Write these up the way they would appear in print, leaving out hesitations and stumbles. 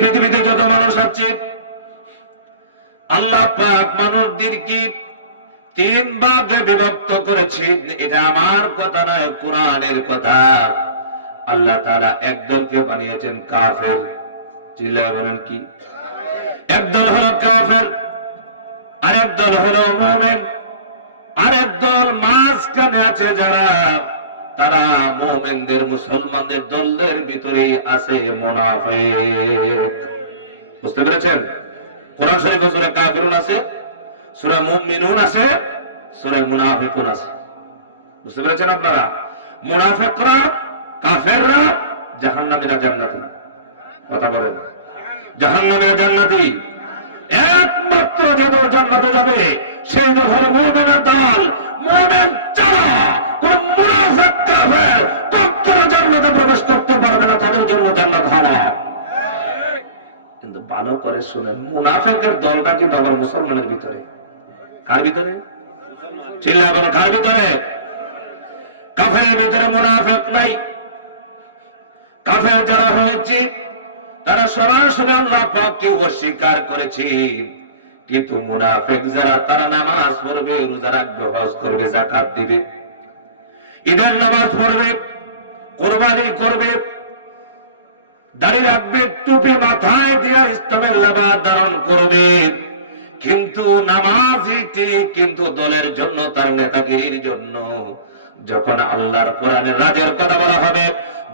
পৃথিবীতে যত মানুষ আছে আল্লাহ পাক মানুষদেরকে তিন ভাগে বিভক্ত করেছেন। এটা আমার কথা নয়, কোরআনের কথা। আল্লাহ তাআলা একদলকে বানিয়েছেন কাফের। চিল্লায়ে বলেন কি? একদল হলো কাফের, আরেক দল হলো মুমিন, আরেক দল মাঝখানে আছে যারা, তারা মুমিনদের মুসলমানদের দলের ভিতরে আছে মুনাফিক। বুঝতে পেরেছেন? কোরআন শরীফে সূরা কাফিরুন আছে, সূরা মুমিনুন আছে, সূরা মুনাফিকুন আছে। বুঝতে পেরেছেন আপনারা? মুনাফিকরা, কাফেররা জাহান্নামীরা জান্নাতি। কথা বলেন, জাহান্নামীরা জান্নাতি। একমাত্র যে দল জান্নাতে যাবে সেই দল হলো মুমিনের দল। মুমিন যারা কোন মুনাফিক কাফের কখনো জান্নাতে প্রবেশ করতে পারবে না, তাদের জন্য জান্নাত হারাম। কিন্তু ভালো করে শুনেন, মুনাফিকের দলটা কিন্তু আবার মুসলমানের ভিতরে। কার ভিতরে? চিল্লায়ে বলেন, কার ভিতরে? কাফেরের ভিতরে মুনাফিক নাই। কাফের যারা হয়েছে তারা সরাসরি আল্লাহ পাককে অস্বীকার করেছে। কিন্তু মুনাফিক যারা, তারা নামাজ পড়বে, রোজা রাখবে, হজ করবে, যাকাত দিবে, ঈদের নামাজ পড়বে, কুরবানি করবে, দাড়ি রাখবে, টুপি মাথায় দিয়ে ইসলামের লেবাস ধারণ করবে। কিন্তু নামাজিটি কিন্তু দলের জন্য, তার নেতাগিরির জন্য। যখন আল্লাহর কোরআনের রাজের কথা বলা হবে,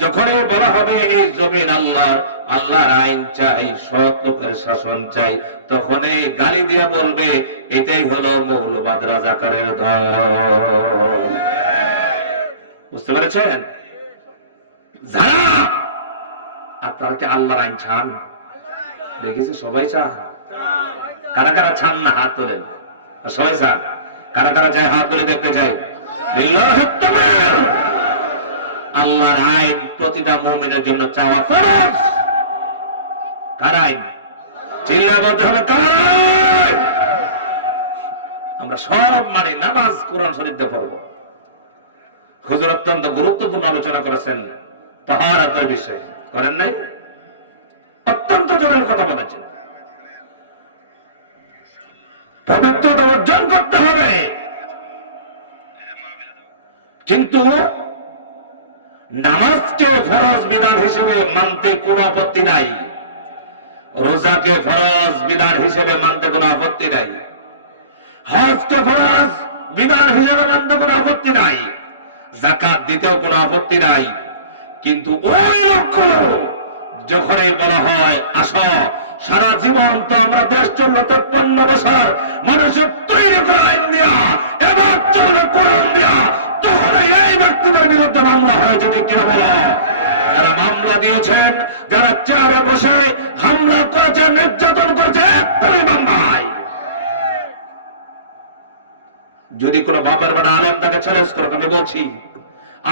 যখনই বলা হবে এই জমিন আল্লাহর, আল্লাহর আইন চাই, সৎ লোকের শাসন চাই, তখনই গালি দিয়া বলবে এটাই হলো মৌলবাদ রাজাকারের দল। বুঝতে পেরেছেন? যারা, আপনারা কি আল্লাহর আইন চান? দেখেছি সবাই চান। কারা কারা চান না হাত তোলেন? সবাই চান। কারা কারা চায় হাত তুলে দেখতে চাই? আল্লাহর আইন প্রতিটা মুমিনের জন্য চাওয়া ফরজ। কার আইন? চিল্লায়ে বলতে হবে কার আইন? আমরা সব মানি, নামাজ কোরআন শরীফ দিয়ে পড়ব। হুজুর অত্যন্ত গুরুত্বপূর্ণ আলোচনা করেছেন তাহারাতের বিষয়ে, করেন নাই? অত্যন্ত জরুরি কথা বলেছেন। পবিত্রতা অর্জন করতে হবে, কিন্তু নামাজকে ফরজ বিধান হিসেবে মানতে কোনো আপত্তি নাই, রোজাকে ফরজ বিধান হিসেবে মানতে কোনো আপত্তি নাই, হজকে ফরজ বিধান হিসেবে মানতে কোনো আপত্তি নাই, যাকাত দিতেও কোনো আপত্তি নাই। কিন্তু ওই লক্ষ্য যখনই বলা হয় আসো সারা জীবন তো আমরা দেশ চলল 53 বছর মানুষের তৈরি করা আইন দিয়া, এবার চলবে কোরআন দিয়া, তখন এই ব্যক্তিদের বিরুদ্ধে মামলা হয়। যদি কেউ বলে যারা মামলা দিয়েছেন, যারা চেয়ারে বসে হামলা করেছে, নির্যাতন করেছে, এক্ষুনি মামলায়। যদি কোনো বাপের বেটা আলেম তাকে চ্যালেঞ্জ করুক, আমি বলছি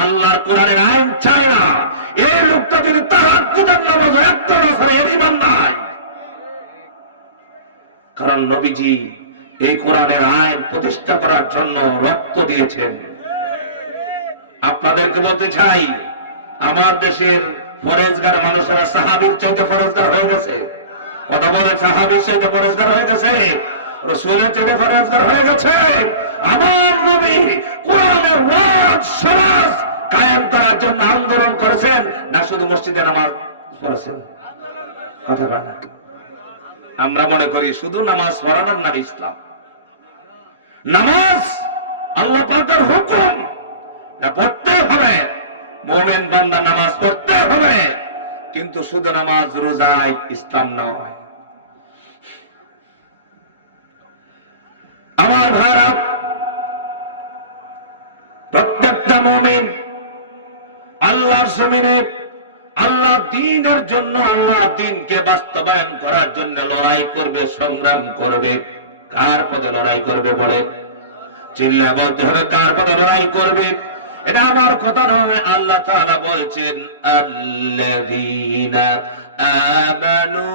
আল্লাহর কোরআনের আইন চায় না, এই লোকটা যদি তাহাজ্জুদের নামাজ একটা বছর এর ঈমান নাই। কারণ নবীজি এই কোরআনের আইন প্রতিষ্ঠা করার জন্য রক্ত দিয়েছেন। আপনাদেরকে বলতে চাই, আমার দেশের ফরেজগার মানুষেরা সাহাবীর চাইতে ফরেজগার হয়ে গেছে। কথা বলে, সাহাবীর চাইতে ফরেজগার হয়ে গেছে, রাসূলের চাইতে ফরেজগার হয়ে গেছে। আমার নবী কোরআনের ওয়াজ সমাজ কায়েম করার জন্য আন্দোলন করেছেন, না শুধু মসজিদে নামাজ পড়েছেন? কথা বলে না। আমরা মনে করি শুধু নামাজ পড়ানোর নাম ইসলাম। নামাজ আল্লাহ পাকের হুকুম, পড়তে হবে, মুমিন বান্দা নামাজ পড়তে হবে, কিন্তু শুধু নামাজ রোজাই ইসলাম নয়। আমার ভাইরা, প্রত্যেকটা মুমিন আল্লাহর জমিনে আল্লাহ দ্বীনের জন্য, আল্লাহ দ্বীনকে বাস্তবায়ন করার জন্য লড়াই করবে, সংগ্রাম করবে। কার পথে লড়াই করবে বলে? চিল্লায়ে বলতে হবে কার পথে লড়াই করবে। এটা আমার কথা নয়, আল্লাহ তাআলা বলছেন আল্লাযীনা আমানু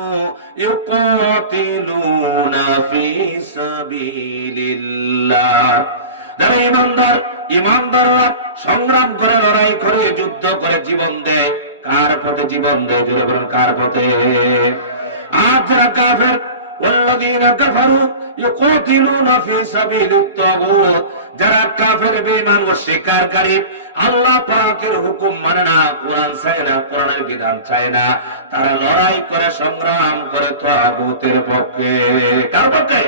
ইউকাতিলুনা ফি সাবিলিল্লাহ। যারা ঈমানদার, ঈমানদাররা সংগ্রাম করে, লড়াই করে, যুদ্ধ করে জীবন দেয়। কার পথে জীবন দেয়? জোরে বলুন, কার পথে? আর যারা কাফের ওয়াল্লাযীনা কাফারু ইউকাতিলুনা ফি সাবিলিত তাগুত, যারা কাফের বেঈমান ও শিকারকারী, আল্লাহ পাকের হুকুম মানে না, কোরআন চায় না, কোরআনের বিধান চায় না, তারা লড়াই করে সংগ্রাম করে তাগুতের পক্ষে। কার পক্ষে?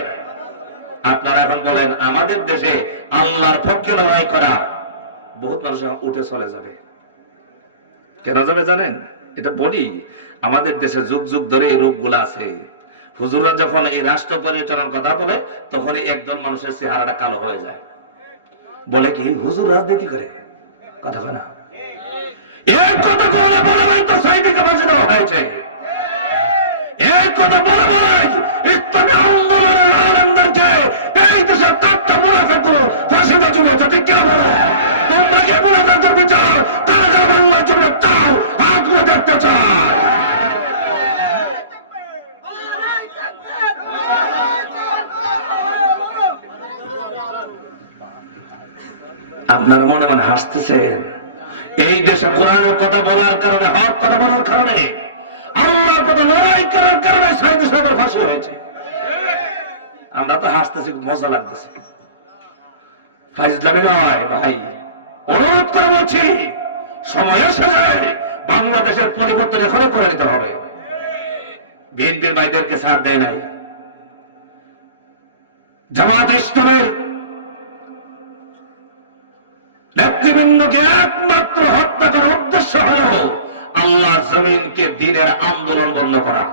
আপনারা এখন বলেন আমাদের দেশে আল্লাহর পক্ষে লড়াই করা বহুত মানুষ উঠে চলে যাবে। কেন যাবে জানেন? এটা বলি, আমাদের দেশে যুগ যুগ ধরে এই রূপগুলো আছে। হুজুররা যখন এই রাষ্ট্র পরিচালনার কথা বলে তখন একজন মানুষের চেহারাটা কালো হয়ে যায়। বলে কি হুজুর রাজনীতি করে? কথা হয় না? এই কথা বলে বলে তো সাইদিকে বাজে দেওয়া হয়েছে। এই কথা বলে বলে ইসলামী আন্দোলনের আলেমদেরকে এই দেশের তাত্তা মুনাফিকগুলো ফাঁসিতে ঝুলিয়েছে। ঠিক কিনা বলো? তোমরা কি মুনাফিকদের বিচার তারা যারা বাংলার জন্য চাও হাতগুলো দেখতে চায়? আপনার মনে মনে হাসতেছেন। এই দেশে কোরআনের কথা বলার কারণে, হক কথা বলার কারণে, আল্লাহর কথা লড়াই করার কারণে সাইদি সাহেবের ফাঁসি হয়েছে। আমরা তো হাসতেছি, মজা লাগতেছে। ফাইজলামি নয় ভাই, অনুরোধ করে বলছি, সময় এসেছে বাংলাদেশের পরিবর্তন এখনো করে নিতে হবে। বিএনপির ভাইদেরকে ছাড় দেয় নাই, জামাত ইসলামের নেতৃবৃন্দকে একমাত্র হত্যা করার উদ্দেশ্য হল আল্লাহ জমিনকে দ্বীনের আন্দোলন বন্ধ করা।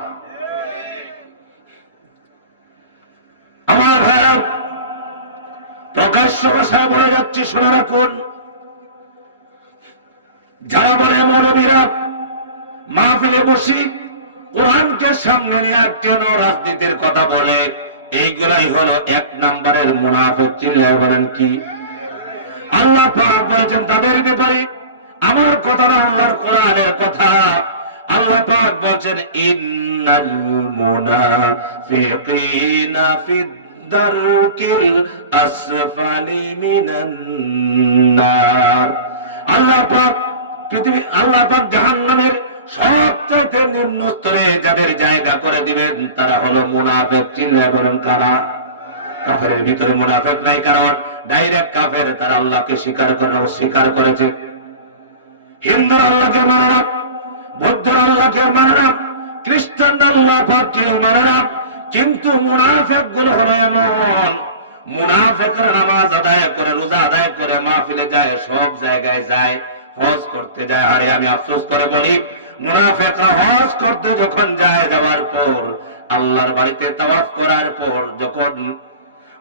আমার ভাইরা, প্রকাশ্য ভাষায় বলে যাচ্ছি, শুনে রাখুন। যারা বলে মৌলবীরা মাহফিলে বসি কোরআনকে সামনে নিয়ে কেন রাজনীতির কথা বলে, এইগুলাই হলো এক নম্বরের মুনাফিক। চিল্লায় বলেন কি? আল্লাহ পাক বলেছেন তাদের ব্যাপারে, আমার কথা না, আল্লাহর কোরআনের কথা। আল্লাহ পাক বলেছেন ইন্নাল মুনাফিকিনা ফিদ দারকিল আসফালি মিনান নার। আল্লাহ পাক জাহান্নামের সবচেয়ে নিম্ন স্তরে যাদের জায়গা করে দিবেন তারা হলো মুনাফিক। চিল্লায় বলেন কারা? কাফেরের ভিতরে মুনাফিক নাই, কারণ ডাইরেক্ট কাফের, তারা আল্লাহকে স্বীকার করে অস্বীকার করেছে। হিন্দু আল্লাহকে মানে না, বৌদ্ধ আল্লাহকে মানে না, খ্রিস্টান আল্লাহ পাককে মানে না। কিন্তু মুনাফিক গুলো হলো এমন, মুনাফিকরা নামাজ আদায় করে, রোজা আদায় করে, মাহফিলে যায়, সব জায়গায় যায়, হজ করতে যায়। আরে আমি আফসোস করে বলি, মুনাফিকরা হজ করতে যখন যায়, যাওয়ার পর আল্লাহর বাড়িতে তাওয়াফ করার পর যখন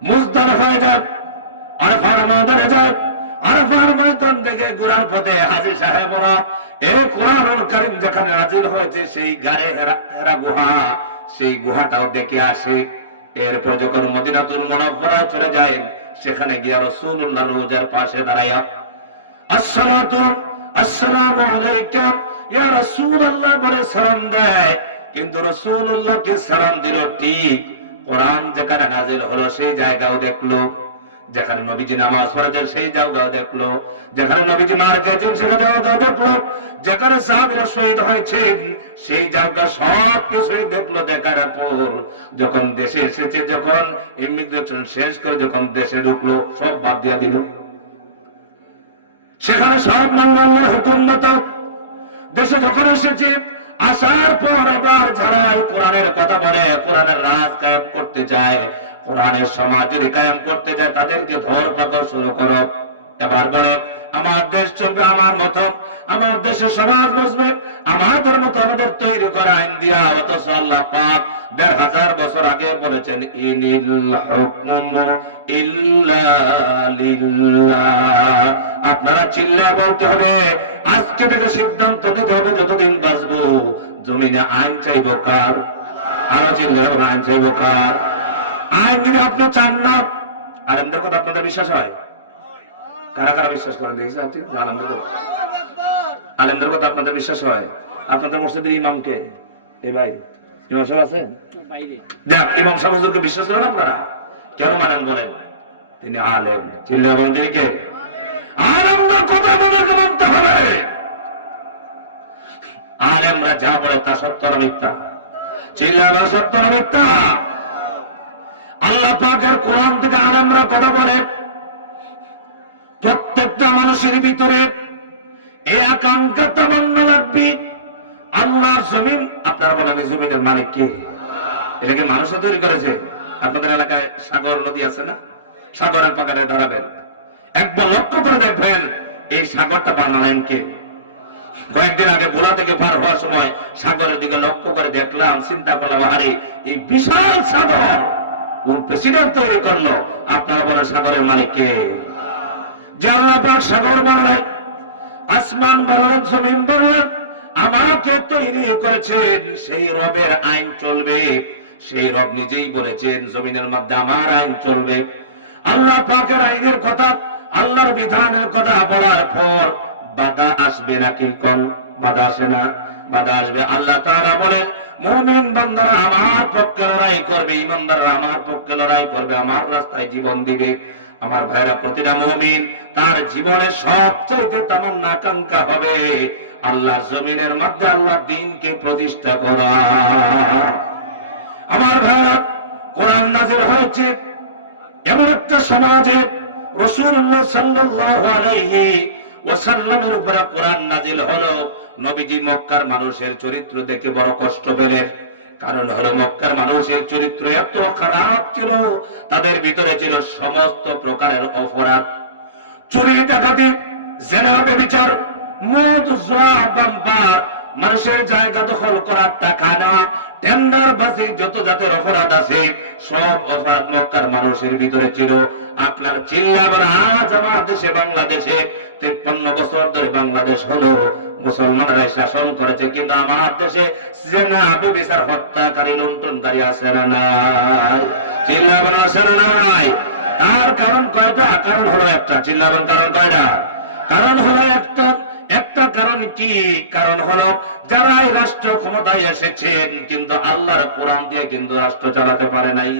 মুজদালিফায় যায়, আরাফার ময়দানে যায়, আরাফার ময়দান থেকে ঘোরার পথে হাজী সাহেবরা এই কোরআনুল কারীম যেখানে নাযিল হয়েছে সেই গায়ে হেরা গুহা, সেই গুহাটাও দেখে আসে। এরপর যখন মদিনাতুল মুনাওয়ারায় চলে যায়, সেখানে গিয়ে রাসূলুল্লাহ রোজার পাশে দাঁড়ায়া আসসালামু আলাইকা ইয়া রাসূলুল্লাহ বলে সালাম দেয়। কিন্তু রাসূলুল্লাহকে সালাম দিল ঠিক কোরআন যেখানে নাযিল হলো সেই জায়গাও দেখলো, যেখানে নবীজি নামাজ পড়েছেন সেই জায়গাও দেখলো, যেখানে নবীজি মারা গেছেন সেই জায়গাও দেখলো, যেখানে সাহাবীরা শহীদ হয়েছেন সেই জায়গা সব কিছুই দেখলো। দেখার পর যখন দেশে এসেছে, যখন ইমিগ্রেশন শেষ করে যখন দেশে ঢুকলো, সব বাদ দিয়া দিল। সেখানে সব মানলার হুকুম মতো দেশে যখন এসেছে, আসার পর আবার যারা কোরআনের কথা বলে, কোরআনের রাজ কায়েম করতে চায়, কোরআনের সমাজ যদি কায়েম করতে যায়, তাদেরকে ধরপাকড় শুরু করো। এবার বলে আমার দেশ চলবে আমার মতো, আমার দেশের সমাজ বসবে আমাদের মতো, আমাদের তৈরি করা আইন দিয়া। অথচ আল্লাহ পাক ১৫০০ বছর আগে বলেছেন ইনিল হুকমু ইল্লা লিল্লাহ। আপনারা চিল্লায় বলতে হবে, আজকে থেকে সিদ্ধান্ত নিতে হবে, যতদিন বাঁচবো জমিনে আইন চাইব কার? আরো চিল্লায় আইন চাইব কার? আইন যদি আপনি চান না, আলেমদের কথা আপনাদের বিশ্বাস হয়? কারা কারা বিশ্বাস করেন দেখেছি আপনি? আলেমদের কথা আপনাদের বিশ্বাস হয়? আপনাদের মসজিদের ইমামকে, এই ভাই ইমাম সাহেব আছে, দেখ ইমাম সাহেব হুজুরকে বিশ্বাস করেন আপনারা? কেন মানেন বলেন? তিনি আলেম। চিল্লায় বলেন তিনি কে? আলেমরা কথা বলাকে মানতে হবে। আলেমরা যা বলে তা সত্য না মিথ্যা? চিল্লাবার সত্য না মিথ্যা? আল্লাহ পাকের কোরআন থেকে আর আমরা কথা বলে প্রত্যেকটা মানুষের ভিতরে এই আকাঙ্ক্ষা তামান্না লাগবে আল্লাহ জমিন। আপনারা বলেন এই জমিনের মালিক কে? এটাকে মানুষও তৈরি করেছে? আপনাদের এলাকায় সাগর নদী আছে না? সাগরের পাকারে দাঁড়াবেন, একবার লক্ষ্য করে দেখবেন এই সাগরটা বানালেন কে? কয়েকদিন আগে ভোলা থেকে পার হওয়ার সময় সাগরের দিকে লক্ষ্য করে দেখলাম, চিন্তা করলাম, আরে এই বিশাল সাগর কোন প্রেসিডেন্ট তৈরি করলো? আপনারা বলেন সাগরের মালিক কে? যে আল্লাহ পাক সাগর বানালেন, আসমান বানালেন, জমিন বানালেন, আমাকে তৈরি করেছেন, সেই রবের আইন চলবে। সেই রব নিজেই বলেছেন জমিনের মধ্যে আমার আইন চলবে। আল্লাহ পাকের আইনের কথা, আল্লাহর বিধানের কথা বলার পর বাধা আসবে নাকি? কোন বাধা আসে না? বাধা আসবে। আল্লাহ তাআলা বলেন মুমিন বান্দারা আমার পক্ষে লড়াই করবে, ঈমানদাররা আমার পক্ষে লড়াই করবে, আমার রাস্তায় জীবন দিবে। আমার ভাইরা, প্রতিটা মুমিন তার জীবনের সবচেয়ে তামান্না আকাঙ্ক্ষা হবে আল্লাহ জমিনের মধ্যে আল্লাহ দ্বীনকে প্রতিষ্ঠা করা। আমার ভাইরা, কোরআন নাযিল হয়েছে এমন একটা সমাজে, রাসূলুল্লাহ সাল্লাল্লাহু আলাইহি ওয়াসাল্লামের উপরে কোরআন নাযিল হলো। নবীজি মক্কার মানুষের চরিত্র দেখে বড় কষ্ট পেলেন। কারণ হলো মক্কার মানুষের চরিত্র এত খারাপ ছিল, তাদের ভিতরে ছিল সমস্ত প্রকারের অপরাধ, চুরি, ডাকাতি, জিনা, ব্যভিচার, মদ, জুয়া, বাম্পার, মানুষের জায়গা দখল করার টাকা না, টেন্ডারবাজি, যত জাতের অপরাধ আছে সব অপরাধ মক্কার মানুষের ভিতরে ছিল। আপনার চিল্লাবার আজ আমার দেশে বাংলাদেশে 53 বছর ধরে বাংলাদেশ হলো মুসলমানরা শাসন করেছে, কিন্তু আমার দেশে জিনা, ব্যভিচার, হত্যাকারী, লুণ্ঠনকারী আছে না নাই? চিল্লাবার আছে না নাই? তার কারণ কয়টা? কারণ হলো একটা। চিল্লাবেন কারণ কয়টা? কারণ হলো একটা। একটা কারণ কি? কারণ হলো যারা এই রাষ্ট্র ক্ষমতায় এসেছেন কিন্তু আল্লাহর কোরআন দিয়ে কিন্তু রাষ্ট্র চালাতে পারে নাই।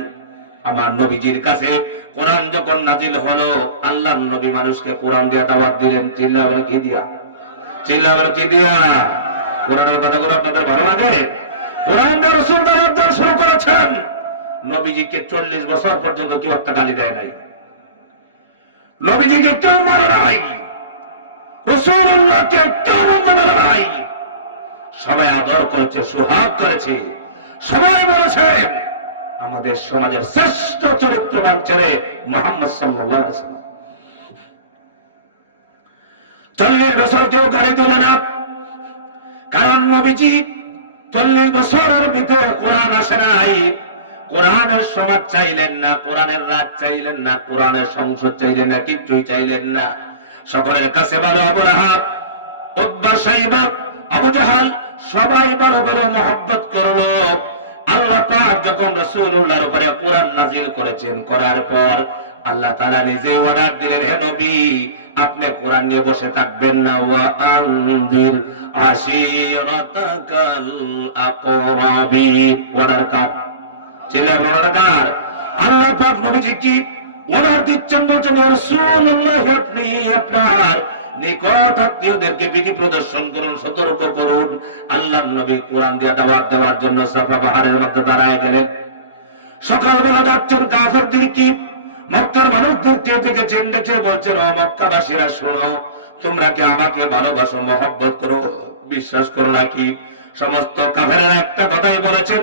আমার নবীজির কাছে কোরআন যখন নাজিল হলো, আল্লাহর নবী মানুষকে কোরআন দিয়ে দাওয়াত দিলেন। চিল্লাবেন কি দিয়া? চিল্লাবেন কি দিয়া? কোরআনের কথাগুলো আপনাদের ভালো লাগে? কোরআন দিয়ে রাসূল দাওয়াত দেওয়া শুরু করেছেন। নবীজিকে 40 বছর পর্যন্ত কেউ একটা গালি দেয় নাই, নবীজিকে কেউ মারে নাই, রাসূলুল্লাহকে কেউ মারে নাই। সবাই আদর করেছে, সুহাগ করেছে। সবাই বলেছে আমাদের সমাজের শ্রেষ্ঠ চরিত্রবান ছেলে মুহাম্মদ সাল্লাল্লাহু আলাইহি ওয়াসাল্লাম। 40 বছর কেউ গালি দিবে না, কারণ নবীজি 40 বছরের ভিতরে কোরআন আসে নাই। কোরআনের সমাজ চাইলেন না, কোরআনের রাজ চাইলেন না, কোরআনের সংসদ চাইলেন না, কিছুই চাইলেন না। সকলের কাছে ভালো আবু লাহাব, উতবা, শাইবা, আবু জাহাল সবাই ভালো করে মহব্বত করলো। আল্লাহ পাক যখন রাসূলুল্লাহর উপরে কোরআন নাযিল করেছেন, করার পর আল্লাহ তাআলা নিজে অর্ডার দিলেন, হে নবী আপনি কোরআন নিয়ে বসে থাকবেন না। ওয়া আনজির আশিরাতাকাল আকরাবিন। অর্ডার কার? চিল্লাবার। আল্লাহ পাক নবীজি কি অর্ডার দিচ্ছেন? বলছেন রাসূলুল্লাহ আপনি আপনার নিকট আত্মীয়দেরকে বিধি প্রদর্শন করুন, সতর্ক করুন। আল্লাহর নবী কোরআন দিয়ে দাওয়াত দেওয়ার জন্য সাফা পাহাড়ের মধ্যে দাঁড়ায় গেলেন। সকালবেলা যাচ্ছেন, কাফেরদের কি মক্কার মানুষদেরকে দেখেছেন, দেখে বলছেন ও মক্কাবাসীরা শোনো, তোমরা কি আমাকে ভালোবাসো, মহব্বত করো, বিশ্বাস করো নাকি? সমস্ত কাফেররা একটা কথাই বলেছেন,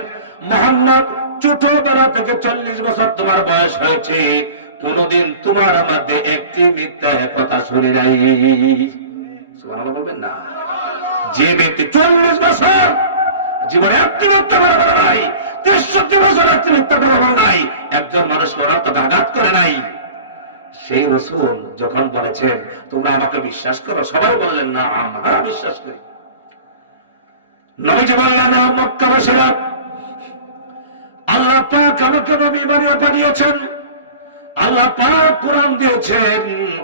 মুহাম্মদ ছোটবেলা থেকে 40 বছর তোমার বয়স হয়েছে, কোনদিন তোমার মধ্যে একটি মিথ্যা কথা শুনি নাই। সুবহানাল্লাহ বলবেন না? যে ব্যক্তি 40 বছর জীবনে একটি মিথ্যা কথা বলে নাই, 63 বছর একটি মিথ্যা কথা বলে নাই, একজন মানুষ অনাত্মক আঘাত করে নাই, সেই রাসূল যখন বলেছেন তোমরা আমাকে বিশ্বাস করো, সবাই বললেন না আমরা বিশ্বাস করি। নবীজি বললেন মক্কাবাসীরা, আল্লাহ পাক আমাকে নবী বানিয়ে পাঠিয়েছেন, আল্লাহ পাক কোরআন দিয়েছেন,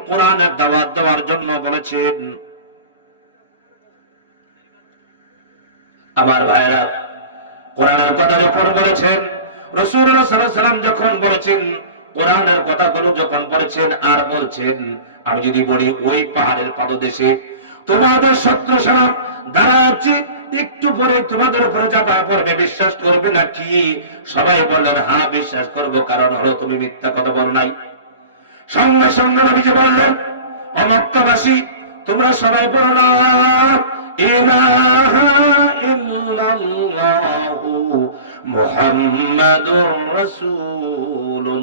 কোরআনের দাওয়াত দেওয়ার জন্য বলেছেন। আমার ভাইরা, কোরআনের কথা যখন বলেছেন, রাসূলুল্লাহ সাল্লাল্লাহু আলাইহি ওয়াসাল্লাম যখন বলেছেন, কোরআনের কথাগুলো যখন বলেছেন, আর বলছেন আমি যদি বলি ওই পাহাড়ের পাদদেশে তোমাদের শত্রু সেনা দাঁড়াচ্ছি, একটু পরে তোমাদের উপরে চাপা পড়বে, বিশ্বাস করবে নাকি? সবাই বললেন হ্যাঁ বিশ্বাস করবো, কারণ হলো তুমি মিথ্যা কথা বল নাই। সঙ্গে সঙ্গে নবীজি বললেন, ও মক্কাবাসী তোমরা সবাই বলো লা ইলাহা ইল্লাল্লাহু মুহাম্মাদুর রাসূলুল্লাহ।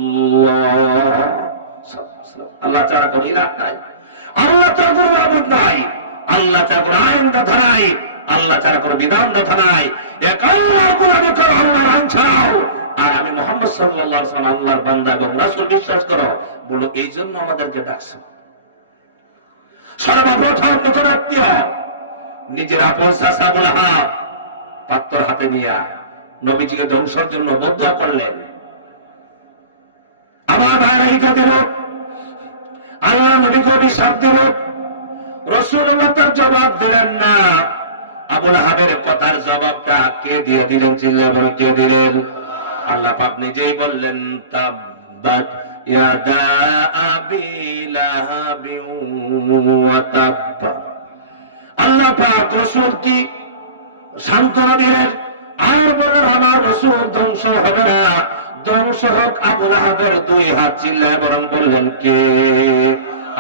আল্লাহ ছাড়া কোনো ইলাহ নাই, আল্লাহ ছাড়া কোনো মাবুদ নাই, আল্লাহ ছাড়া কোনো আইন কথা নাই, আল্লাহ ছাড়া কোনো বিধান কথা নাই। এক আল্লাহ কোরআনে করো, আল্লাহর আইন ছাড়াও, আর আমি মুহাম্মদ সাল্লাল্লাহু আলাইহি ওয়াসাল্লাম আল্লাহর বান্দা এবং রাসূল বিশ্বাস করো। বলো এই জন্য আমাদেরকে ডাকছো। সর্বপ্রথম নিকটাত্মীয় নিজের আপন চাচা আবু লাহাব পাত্র হাতে নিয়ে নবীজিকে ধ্বংসের জন্য বদুয়া করলেন। আমার ভাইরা এটা দিল, আল্লাহ নবীকে অভিশাপ দিল। রাসূলুল্লাহ তার জবাব দিলেন না। আবু লাহাবের কথার জবাবটা কে দিয়ে দিলেন? চিল্লায়ে বলে কে দিলেন? আল্লাহ পাক নিজেই বললেন, তাব্বাত ইয়াদা আবি লাহাবিন ওয়া তাব্ব। আল্লাহ পাক রাসূল কি সান্ত্বনা দিলেন, আর বলেন আমার রাসূল ধ্বংস হবে না, ধ্বংস হোক আবু লাহাবের দুই হাত। চিল্লায়ে বরং বললেন কে?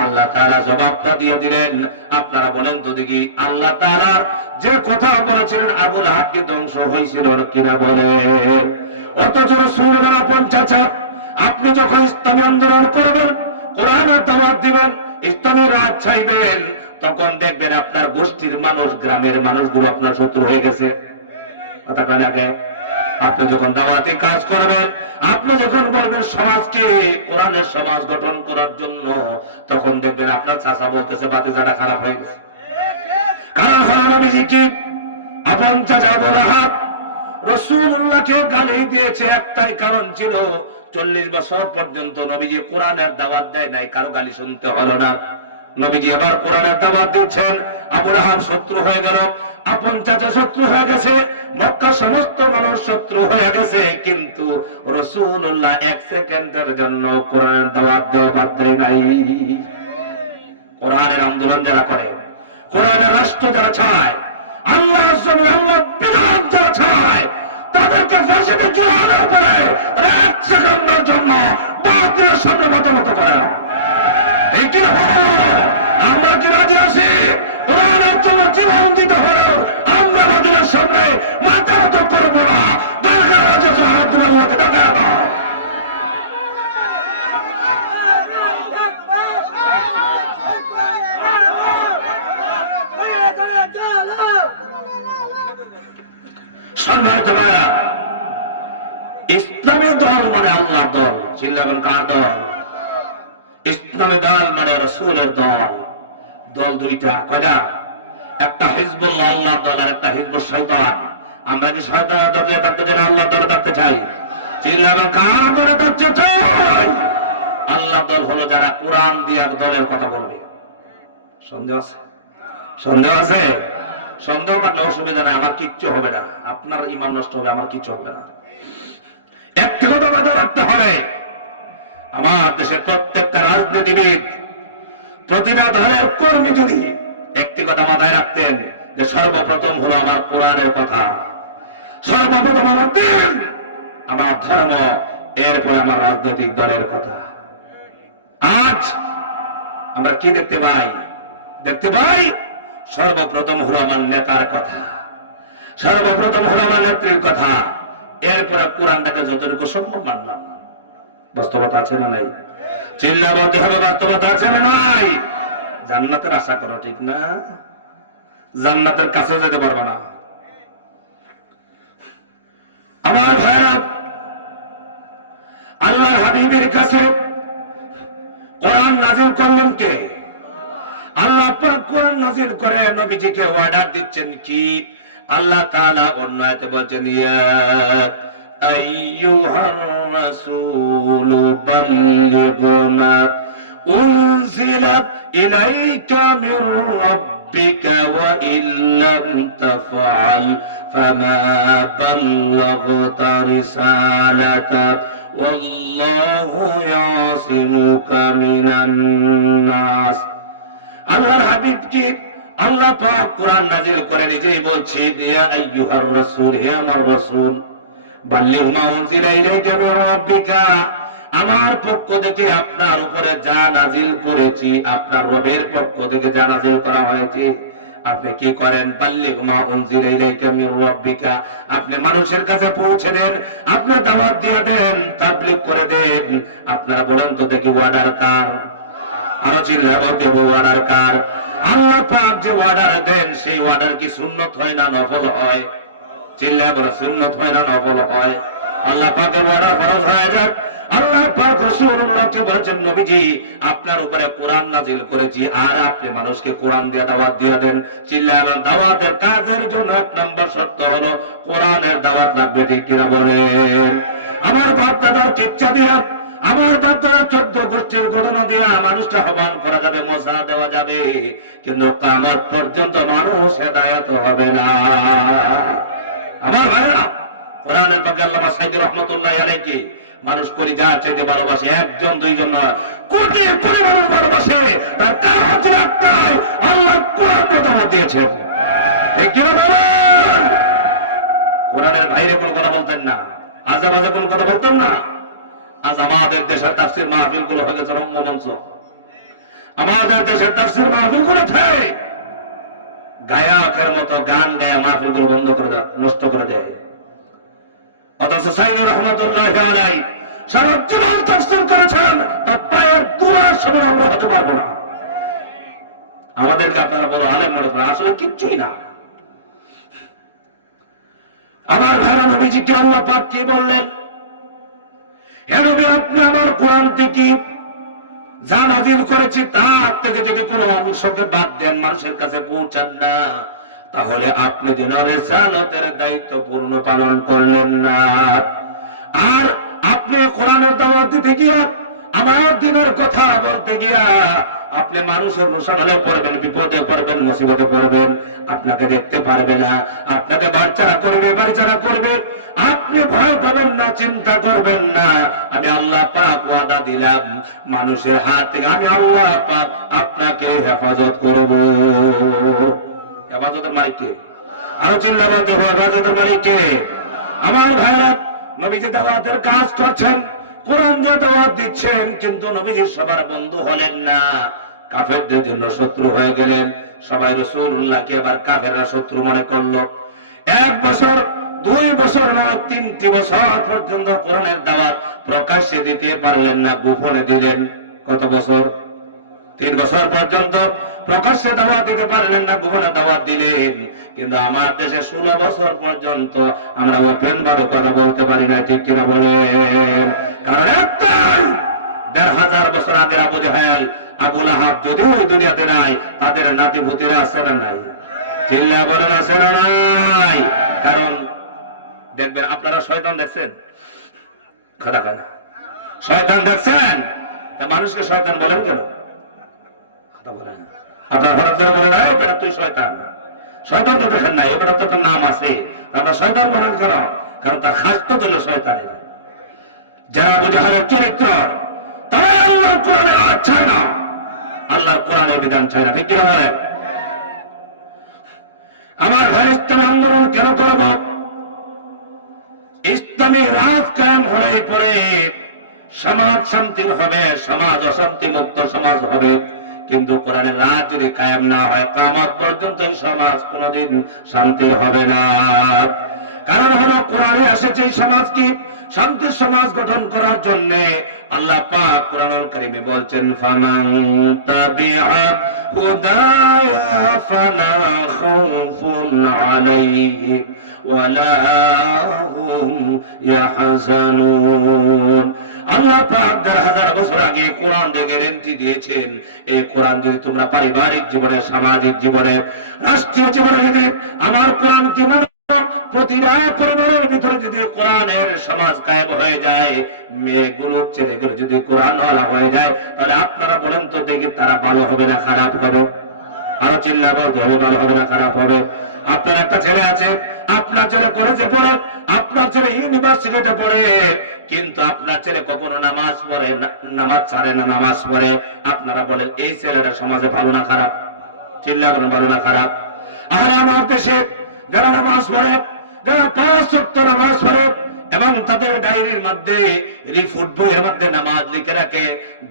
আল্লাহ তাআলা জবাবটা দিয়ে দিলেন। আপনারা বলেন তো দেখি, আল্লাহ তাআলা যে কথা বলেছিলেন আবু লাহাবকে ধ্বংস হয়েছিল কিনা বলেন? অথচ রাসূলুল্লাহ আপন চাচা, আপনি যখন ইসলামী আন্দোলন করবেন, কোরআনের দাওয়াত দিবেন, ইসলামী রাজ চাইবেন, তখন দেখবেন আপনার গোষ্ঠীর মানুষ, গ্রামের মানুষগুলো আপনার শত্রু হয়ে গেছে। কথা কানে আগে আপনি যখন দাওয়াতি কাজ করবেন, আপনি যখন বলবেন সমাজকে কোরআনের সমাজ গঠন করার জন্য, তখন দেখবেন আপনার চাচা বলতেছে বাতিজাটা খারাপ হয়ে গেছে। কারণ হলো নবীজি কি আপন চাচা আবু লাহাব রাসূলুল্লাহকে গালি দিয়েছে, একটাই কারণ ছিল, 40 বছর পর্যন্ত নবীজি কোরআনের দাওয়াত দেয় নাই, কারো গালি শুনতে হলো না। নবীজি আবার কোরআনের দাওয়াত দিচ্ছেন, আবু লাহাব শত্রু হয়ে গেল, আপন চাচা শত্রু হয়ে গেছে, মক্কা সমস্ত মানুষ শত্রু হয়ে গেছে, কিন্তু রাসূলুল্লাহ 1 সেকেন্ডের জন্য কোরআনের দাওয়াত দেওয়া বাদ দেয় নাই। কোরআনের আন্দোলন যারা করে, কোরআনের রাষ্ট্র যারা চায়, আল্লাহর জন্য আল্লাহর বিধান যারা চায়, তাদেরকে ফাঁসিতে ঝুলানোর পরে 1 সেকেন্ডের জন্য বাতিলের সামনে মতো করে না। আমরা কি রাজি আছি? কোরআনের জন্য জীবন দিতে হলেও আমরা বাতিলের সামনে মাথা মতো করবো না। দরকার আছে আল্লাহকে ডাকা না। সম্মানিত ভাইরা, ইসলামী দল মানে আল্লাহর দল। চিল্লাবেন কার দল? ইসলামী দল মানে রাসূলের দল। দল দুইটা, কয়টা? একটা হিজবুল্লাহ আল্লাহর দল, আর একটা হিজবুশ শয়তান। আমরা কি শয়তানের দলে থাকতে চাই না আল্লাহর দলে থাকতে চাই? চিল্লাবেন কার দলে থাকতে চাই? আল্লাহর দল হলো যারা কোরআন দিয়ে দলের কথা বলবে। সন্দেহ আছে? সন্দেহ আছে? সন্দেহ থাকলে অসুবিধা নাই, আমার কিচ্ছু হবে না। আপনার ঈমান নষ্ট হবে, আমার কিচ্ছু হবে না। একটি কথা মাথায় রাখতে হবে, আমার দেশের প্রত্যেকটা রাজনীতিবিদ, প্রতিটা দলের কর্মী যদি একটি কথা মাথায় রাখতেন যে সর্বপ্রথম হলো আমার কোরআনের কথা, সর্বপ্রথম আমার দিন, আমার ধর্ম, এরপরে আমার রাজনৈতিক দলের কথা। আজ আমরা কি দেখতে পাই? দেখতে পাই সর্বপ্রথম হলো আমার নেতার কথা, সর্বপ্রথম হলো আমার নেত্রীর কথা, এরপরে কোরআনটাকে যতটুকু সম্ভব মানলাম। বাস্তবতা আছে না নাই? চিল্লাবতি হবে, বাস্তবতা আছে না নাই? জান্নাতের আশা করো, ঠিক না? জান্নাতের কাছে যেতে পারবে না। আমার ভাইরা, আল্লাহর হাবিবের কাছে কোরআন নাযিল করলেন কে? আল্লাহ পাক কোরআন নাযিল করে নবীজিকে অর্ডার দিচ্ছেন কি? আল্লাহ তাআলা অন্য আয়াতে বলেন, ইয়া আইয়ুহার রাসূলু বাল্লিগ মা উনজিলা ইলাইকা মির রাব্বিকা ওয়া ইল্লাম তাফআল ফামা বাল্লাগতা রিসালাতা ওয়াল্লাহু ইয়াসিমুকা মিনান নাস। আল্লাহর হাবিবকে আল্লাহ পাক কোরআন নাযিল করে নিজেই বলছে, ইয়া আইয়ুহার রাসূল, হে আমার রাসূল, বাল্লিগ মা উনজিলা ইলাইকা মির রাব্বিকা, আমার পক্ষ থেকে আপনার উপরে যা নাযিল করেছি, আপনার রবের পক্ষ থেকে যা নাযিল করা হয়েছে, আপনি কি করেন? বাল্লিগ মা উনজিলা ইলাইকা মির রাব্বিকা, আপনি মানুষের কাছে পৌঁছে দেন, আপনি দাওয়াত দিয়ে দেন, তাবলীগ করে দেন। আপনারা বলেন তো দেখি, ওয়ার্ডার কার? আরো চিল্লায় বলতে, ওয়ার্ডার কার? আল্লাহ পাক যে অর্ডার দেন, সেই অর্ডার কি সুন্নত হয় না নফল হয়? চিল্লায় বলে, সুন্নত হয় না নফল হয়? আল্লাহ পাকের অর্ডার ফরজ হয়ে যাক। আল্লাহ পাক রাসূলুল্লাহকে বলেছেন, নবীজি আপনার উপরে কোরআন নাযিল করেছি, আর আপনি মানুষকে কোরআন দিয়ে দাওয়াত দিয়ে দেন। চিল্লায় বলেন, দাওয়াতের কাজের জন্য এক নম্বর শর্ত হলো কোরআনের দাওয়াত লাগবে, ঠিক কিনা বলেন? আমার বাপ দাদার কিচ্ছা দিয়া, আমার দাদার 14 গোষ্ঠীর ঘটনা দিয়া মানুষটা আহ্বান করা যাবে, মজা দেওয়া যাবে, কিন্তু কিয়ামত পর্যন্ত মানুষ হেদায়েত হবে না। আমার ভাইরা, কোরআনের পাকে আল্লামা সাইদি রহমাতুল্লাহি আলাইহি মানুষ কলিজা চাইতে ভালোবাসে, একজন দুইজন নয়, কোটি কোটি মানুষ ভালোবাসে। তার কারণ হচ্ছে একটাই, আল্লাহ কোরআনকে দাওয়াত দিয়েছেন। ঠিক কি বলেন? কোরআনের বাইরে কোনো কথা বলতেন না, আজে-বাজে কোনো কথা বলতেন না। আজ আমাদের দেশের তাফসীর মাহফিল গুলো হয়ে গেছে রঙ্গমঞ্চ। আমাদের দেশের তাফসীর মাহফিল গুলোতে গায়কের মতো গান গায়া মাহফিল গুলো বন্ধ করে দেয়, নষ্ট করে দেয়। অথচ সাইদি রহমাতুল্লাহি আলাইহি সারা জীবন তাফসীর করেছেন, তার পায়ের দুয়ার সময় আমরা হতে পারবো না। আমাদেরকে আপনারা বড় আলেম মনে করেন, আসলে কিচ্ছুই না। আমার ভাইরা, নবীজিকে আল্লাহ পাক কি বললেন? হে নবী, আপনি আমার কোরআন থেকে যা নাযিল করেছি তার থেকে যদি কোনো অংশকে বাদ দেন, মানুষের কাছে পৌঁছান না, তাহলে আপনি যেন রিসালাতের দায়িত্ব পূর্ণ পালন করলেন না। আর আপনি কোরআনের দাওয়াত দিতে গিয়া, আমার দিনের কথা বলতে গিয়া আপনি মানুষের মুসাফালে পড়বেন, বিপদে পড়বেন, মুসিবতে পড়বেন, আপনাকে দেখতে পারবে না, আপনাকে বাচ্চারা করবে, বাচ্চারা করবে, আপনি ভয় পাবেন না, চিন্তা করবেন না। আমি আল্লাহ পাক ওয়াদা দিলাম, মানুষের হাত থেকে আমি আল্লাহ পাক আপনাকে হেফাজত করব। হেফাজতের মালিক কে? আরো চিল্লা বলতে হবে, হেফাজতের মালিক কে? আমার ভাইরা, নবীজি দাওয়াতের কাজ করছেন, কোরআন দিয়ে দাওয়াত দিচ্ছেন, কিন্তু নবীজি সবার বন্ধু হলেন না, কাফেরদের জন্য শত্রু হয়ে গেলেন। সবাই রাসূলুল্লাহকে এবার কাফেররা শত্রু মনে করলো। 1 বছর, 2 বছর নয়, 3টি বছর পর্যন্ত কোরআনের দাওয়াত প্রকাশ্যে দিতে পারলেন না, গোপনে দিলেন। কত বছর? 3 বছর পর্যন্ত প্রকাশ্যে দাওয়াত দিতে পারলেন না, গোপনে দাওয়াত দিলেন। কিন্তু আমার দেশে 16 বছর পর্যন্ত আমরা ওপেন ভাবে কথা বলতে পারি না, ঠিক কিনা বলেন? কারণ একটাই, 1500 বছর আগে আবু জাহেল, আবু লাহাব যদি ওই দুনিয়াতে নাই, তাদের নাতি ভূতিরা আছে না নাই? চিল্লা বলেন, আছে না নাই? কারণ দেখবেন, আপনারা শয়তান দেখছেন? কথা কেন? শয়তান দেখছেন? মানুষকে শয়তান বলেন কেন? কথা বলেন। আপনার ভারতের বলে নাই, বেটা তুই শয়তান। শয়তান তো দেখেন নাই, এবার তো তার নাম আছে, আপনার শয়তান বলেন কেন? কারণ তার খাসত হল শয়তানের। যারা আবু জাহেলের চরিত্র, তারা আল্লাহর কোরআনের আয়াত চায় না, আল্লাহর কোরআনের বিধান চায় না, ঠিক কি বলেন? আমার ভাই, ইসলামী আন্দোলন কেন করব? ইসলামী রাজ কায়েম হলে পরে সমাজ শান্তির হবে, সমাজ অশান্তি মুক্ত সমাজ হবে। কিন্তু কোরআনের রাজ যদি কায়েম না হয়, কিয়ামত পর্যন্ত সমাজ কোনদিন শান্তি হবে না। কারণ হলো, কোরআনে এসেছে এই সমাজকে শান্তির সমাজ গঠন করার জন্য। আল্লাহ পাক কোরআনুল কারীমে বলছেন, ফামান তাবিআ হুদায়া ফালা খাউফুন আলাইহিম ওয়ালা হুম ইয়াহজানুন। আল্লাহ পাক 1000 বছর আগে কোরআন দিয়ে গ্যারান্টি দিয়েছেন, এই কোরআন যদি তোমরা পারিবারিক জীবনে, সামাজিক জীবনে, রাষ্ট্রীয় জীবনে যদি আমার কোরআনকে প্রতিটা পরিবারের ভিতরে যদি কোরআনের সমাজ কায়েম হয়ে যায়, মেয়েগুলো ছেলেগুলো যদি কোরআন ওয়ালা হয়ে যায়, তাহলে আপনারা বলেন তো দেখি, তারা ভালো হবে না খারাপ হবে? আরো চিল্লা বলতে হবে, ভালো হবে না খারাপ হবে? আপনার একটা ছেলে আছে, আপনার ছেলে কলেজে পড়ে, আপনার ছেলে ইউনিভার্সিটিতে পড়ে, কিন্তু আপনার ছেলে কখনো নামাজ পড়ে না, নামাজ ছাড়ে না, নামাজ পড়ে, আপনারা বলেন এই ছেলেটা সমাজে ভালো না খারাপ? চিল্লা করেন, ভালো না খারাপ? আর আমার দেশে যারা নামাজ পড়ে, যারা 5 ওয়াক্ত নামাজ পড়ে এবং তাদের ডায়েরির মধ্যে রিপোর্ট বইয়ের মধ্যে নামাজ লিখে রাখে,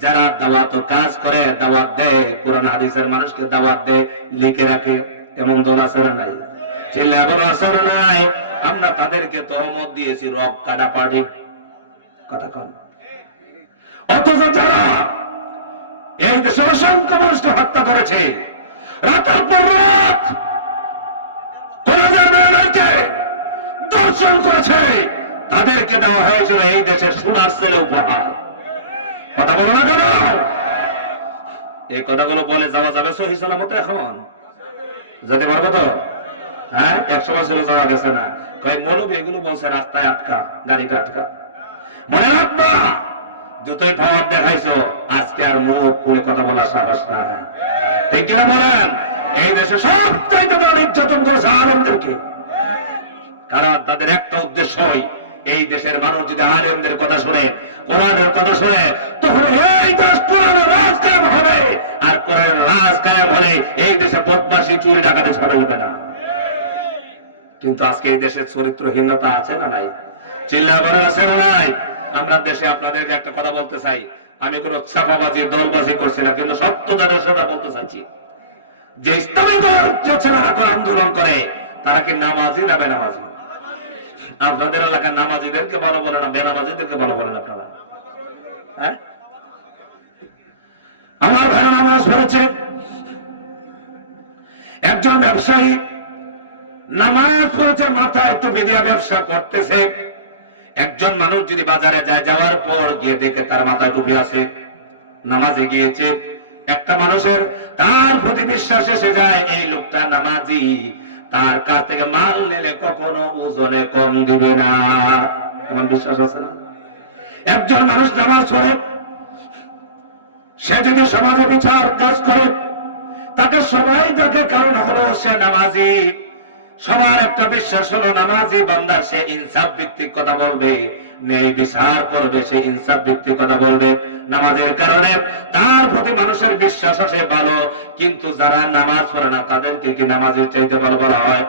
যারা দাওয়াত কাজ করে, দাওয়াত দেয়, কোরআন হাদিসের মানুষকে দাওয়াত দেয়, লিখে রাখে, এমন দল আছে না নাই? চিল্লা বড় আছে না নাই? আমরা তাদেরকে তহমত দিয়েছি রক কাটা পার্টি। কথা কন। অথচ যারা এই দেশে অসংখ্য মানুষকে হত্যা করেছে, রাতের পর রাত কলেজের মেয়েদেরকে দর্শন করেছে, তাদেরকে দেওয়া হয়েছিল এই দেশের সোনার ছেলে উপহার। কথা বলো না কেন? এই কথাগুলো বলে যাওয়া যাবে সহি সালামতে? এখন যেতে পারবো তো? হ্যাঁ, 100 বছর যাওয়া গেছে না। কয়েক মৌলবী এগুলো বলছে রাস্তায় আটকা, গাড়িটা আটকা। মনে রাখবা, যতই পাওয়ার দেখাইছো, আজকে আর মুখ খুলে কথা বলার সাহস না। ঠিক কিনা বলেন? এই দেশে সবচাইতে বড় নির্যাতন করেছে আলেমদেরকে। কারণ তাদের একটা উদ্দেশ্যই, এই দেশের মানুষ যদি আলেমদের কথা শুনে, কোরআনের কথা শুনে, তখন এই দেশ কোরআনের রাজ কায়েম হবে। আর কোরআনের রাজ কায়েম হলে এই দেশে বদমাশি, চুরি, ডাকাতি ছাড়া হবে না। কিন্তু আজকে এই দেশের চরিত্রহীনতা আছে না নাই? চিল্লা বলেন আছে না নাই? আমরা দেশে আপনাদেরকে একটা কথা বলতে চাই, আমি কোন চাপাবাজি, দলবাজি করছি না, কিন্তু সত্যতার সাথে বলতে চাচ্ছি, যে ইসলামী দল যে ছেলেরা আন্দোলন করে, তারা কি নামাজি না বেনামাজি? আপনাদের এলাকার নামাজিদেরকে ভালো বলে না, বেনামাজিদেরকে ভালো বলেন আপনারা? হ্যাঁ, আমার ভাইরা নামাজ পড়েছে। একজন ব্যবসায়ী নামাজ পড়েছে, মাথায় টুপি দিয়ে ব্যবসা করতেছে। একজন মানুষ যদি বাজারে যায়, যাওয়ার পর গিয়ে দেখে তার মাথায় টুপি আছে, নামাজে গিয়েছে, একটা মানুষের তার প্রতি বিশ্বাস এসে যায়, এই লোকটা নামাজি, তার কাছ থেকে মাল নিলে কখনো ওজনে কম দিবে না। এমন বিশ্বাস আছে না? একজন মানুষ নামাজ পড়ে, সে যদি সমাজে বিচার কাজ করে, তাকে সবাই দেখে, কারণ হলো সে নামাজি। সবার একটা বিশ্বাস হলো নামাজি বান্দা, সে ইনসাফ ভিত্তিক কথা বলবে, ন্যায় বিচার করবে, সে ইনসাফ ভিত্তিক কথা বলবে। নামাজের কারণে তার প্রতি মানুষের বিশ্বাস আসে ভালো। কিন্তু যারা নামাজ পড়ে না, তাদেরকে কি নামাজের চাইতে ভালো বলা হয়?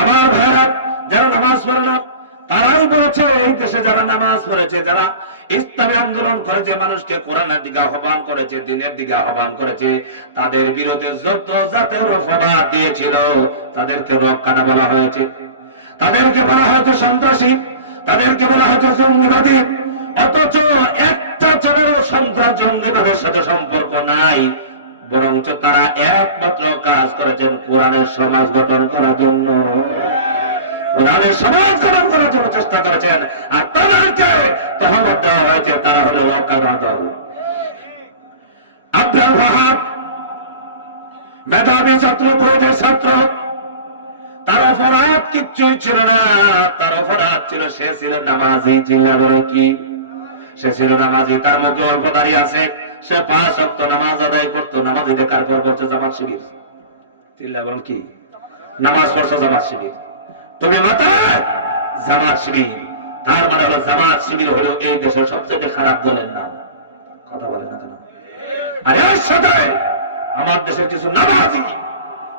আমার ভাইরা, যারা নামাজ পড়ে না, তারাই বলেছে এই দেশে যারা নামাজ পড়েছে, যারা ইসলামী আন্দোলন করেছে, মানুষকে কোরআনের দিকে আহ্বান করেছে, দিনের দিকে আহ্বান করেছে, তাদের বিরুদ্ধে যত জাতের অপবাদ দিয়েছিল, তাদেরকে রক কাটা বলা হয়েছে, তাদেরকে বলা হয়তো সন্ত্রাসী, তাদেরকে বলা হয়তো জঙ্গিবাদী। অথচ একটা জনের সন্ত্রাস, জঙ্গিবাদের সাথে সম্পর্ক নাই, বরঞ্চ তারা একমাত্র কাজ করেছেন কোরআনের সমাজ গঠন করার জন্য, কোরআনের সমাজ গঠন করার জন্য চেষ্টা করেছেন। আর তাদেরকে তহমত দেওয়া হয়েছে, তারা হলো ওয়াকাবা দল। আব্দুল ওয়াহাব মেধাবী ছাত্র, প্রয়োজনের ছাত্র, তার অপরাধ কিচ্ছুই ছিল না। তার অপরাধ ছিল সে ছিল নামাজি। চিল্লা বলে কি? সে ছিল নামাজি। তার মুখে অল্প দাড়ি আছে, সে 5 ওয়াক্ত নামাজ আদায় করতো। নামাজিতে কার পর করছে? জামাত শিবির। চিল্লা বলেন কি? নামাজ পড়ছে জামাত শিবির। তুমি মাথায় জামাত শিবির, তার মানে হলো জামাত শিবির হলো এই দেশের সবচেয়ে খারাপ দলের নাম। কথা বলে না কেন? আর এর সাথে আমার দেশের কিছু নামাজি,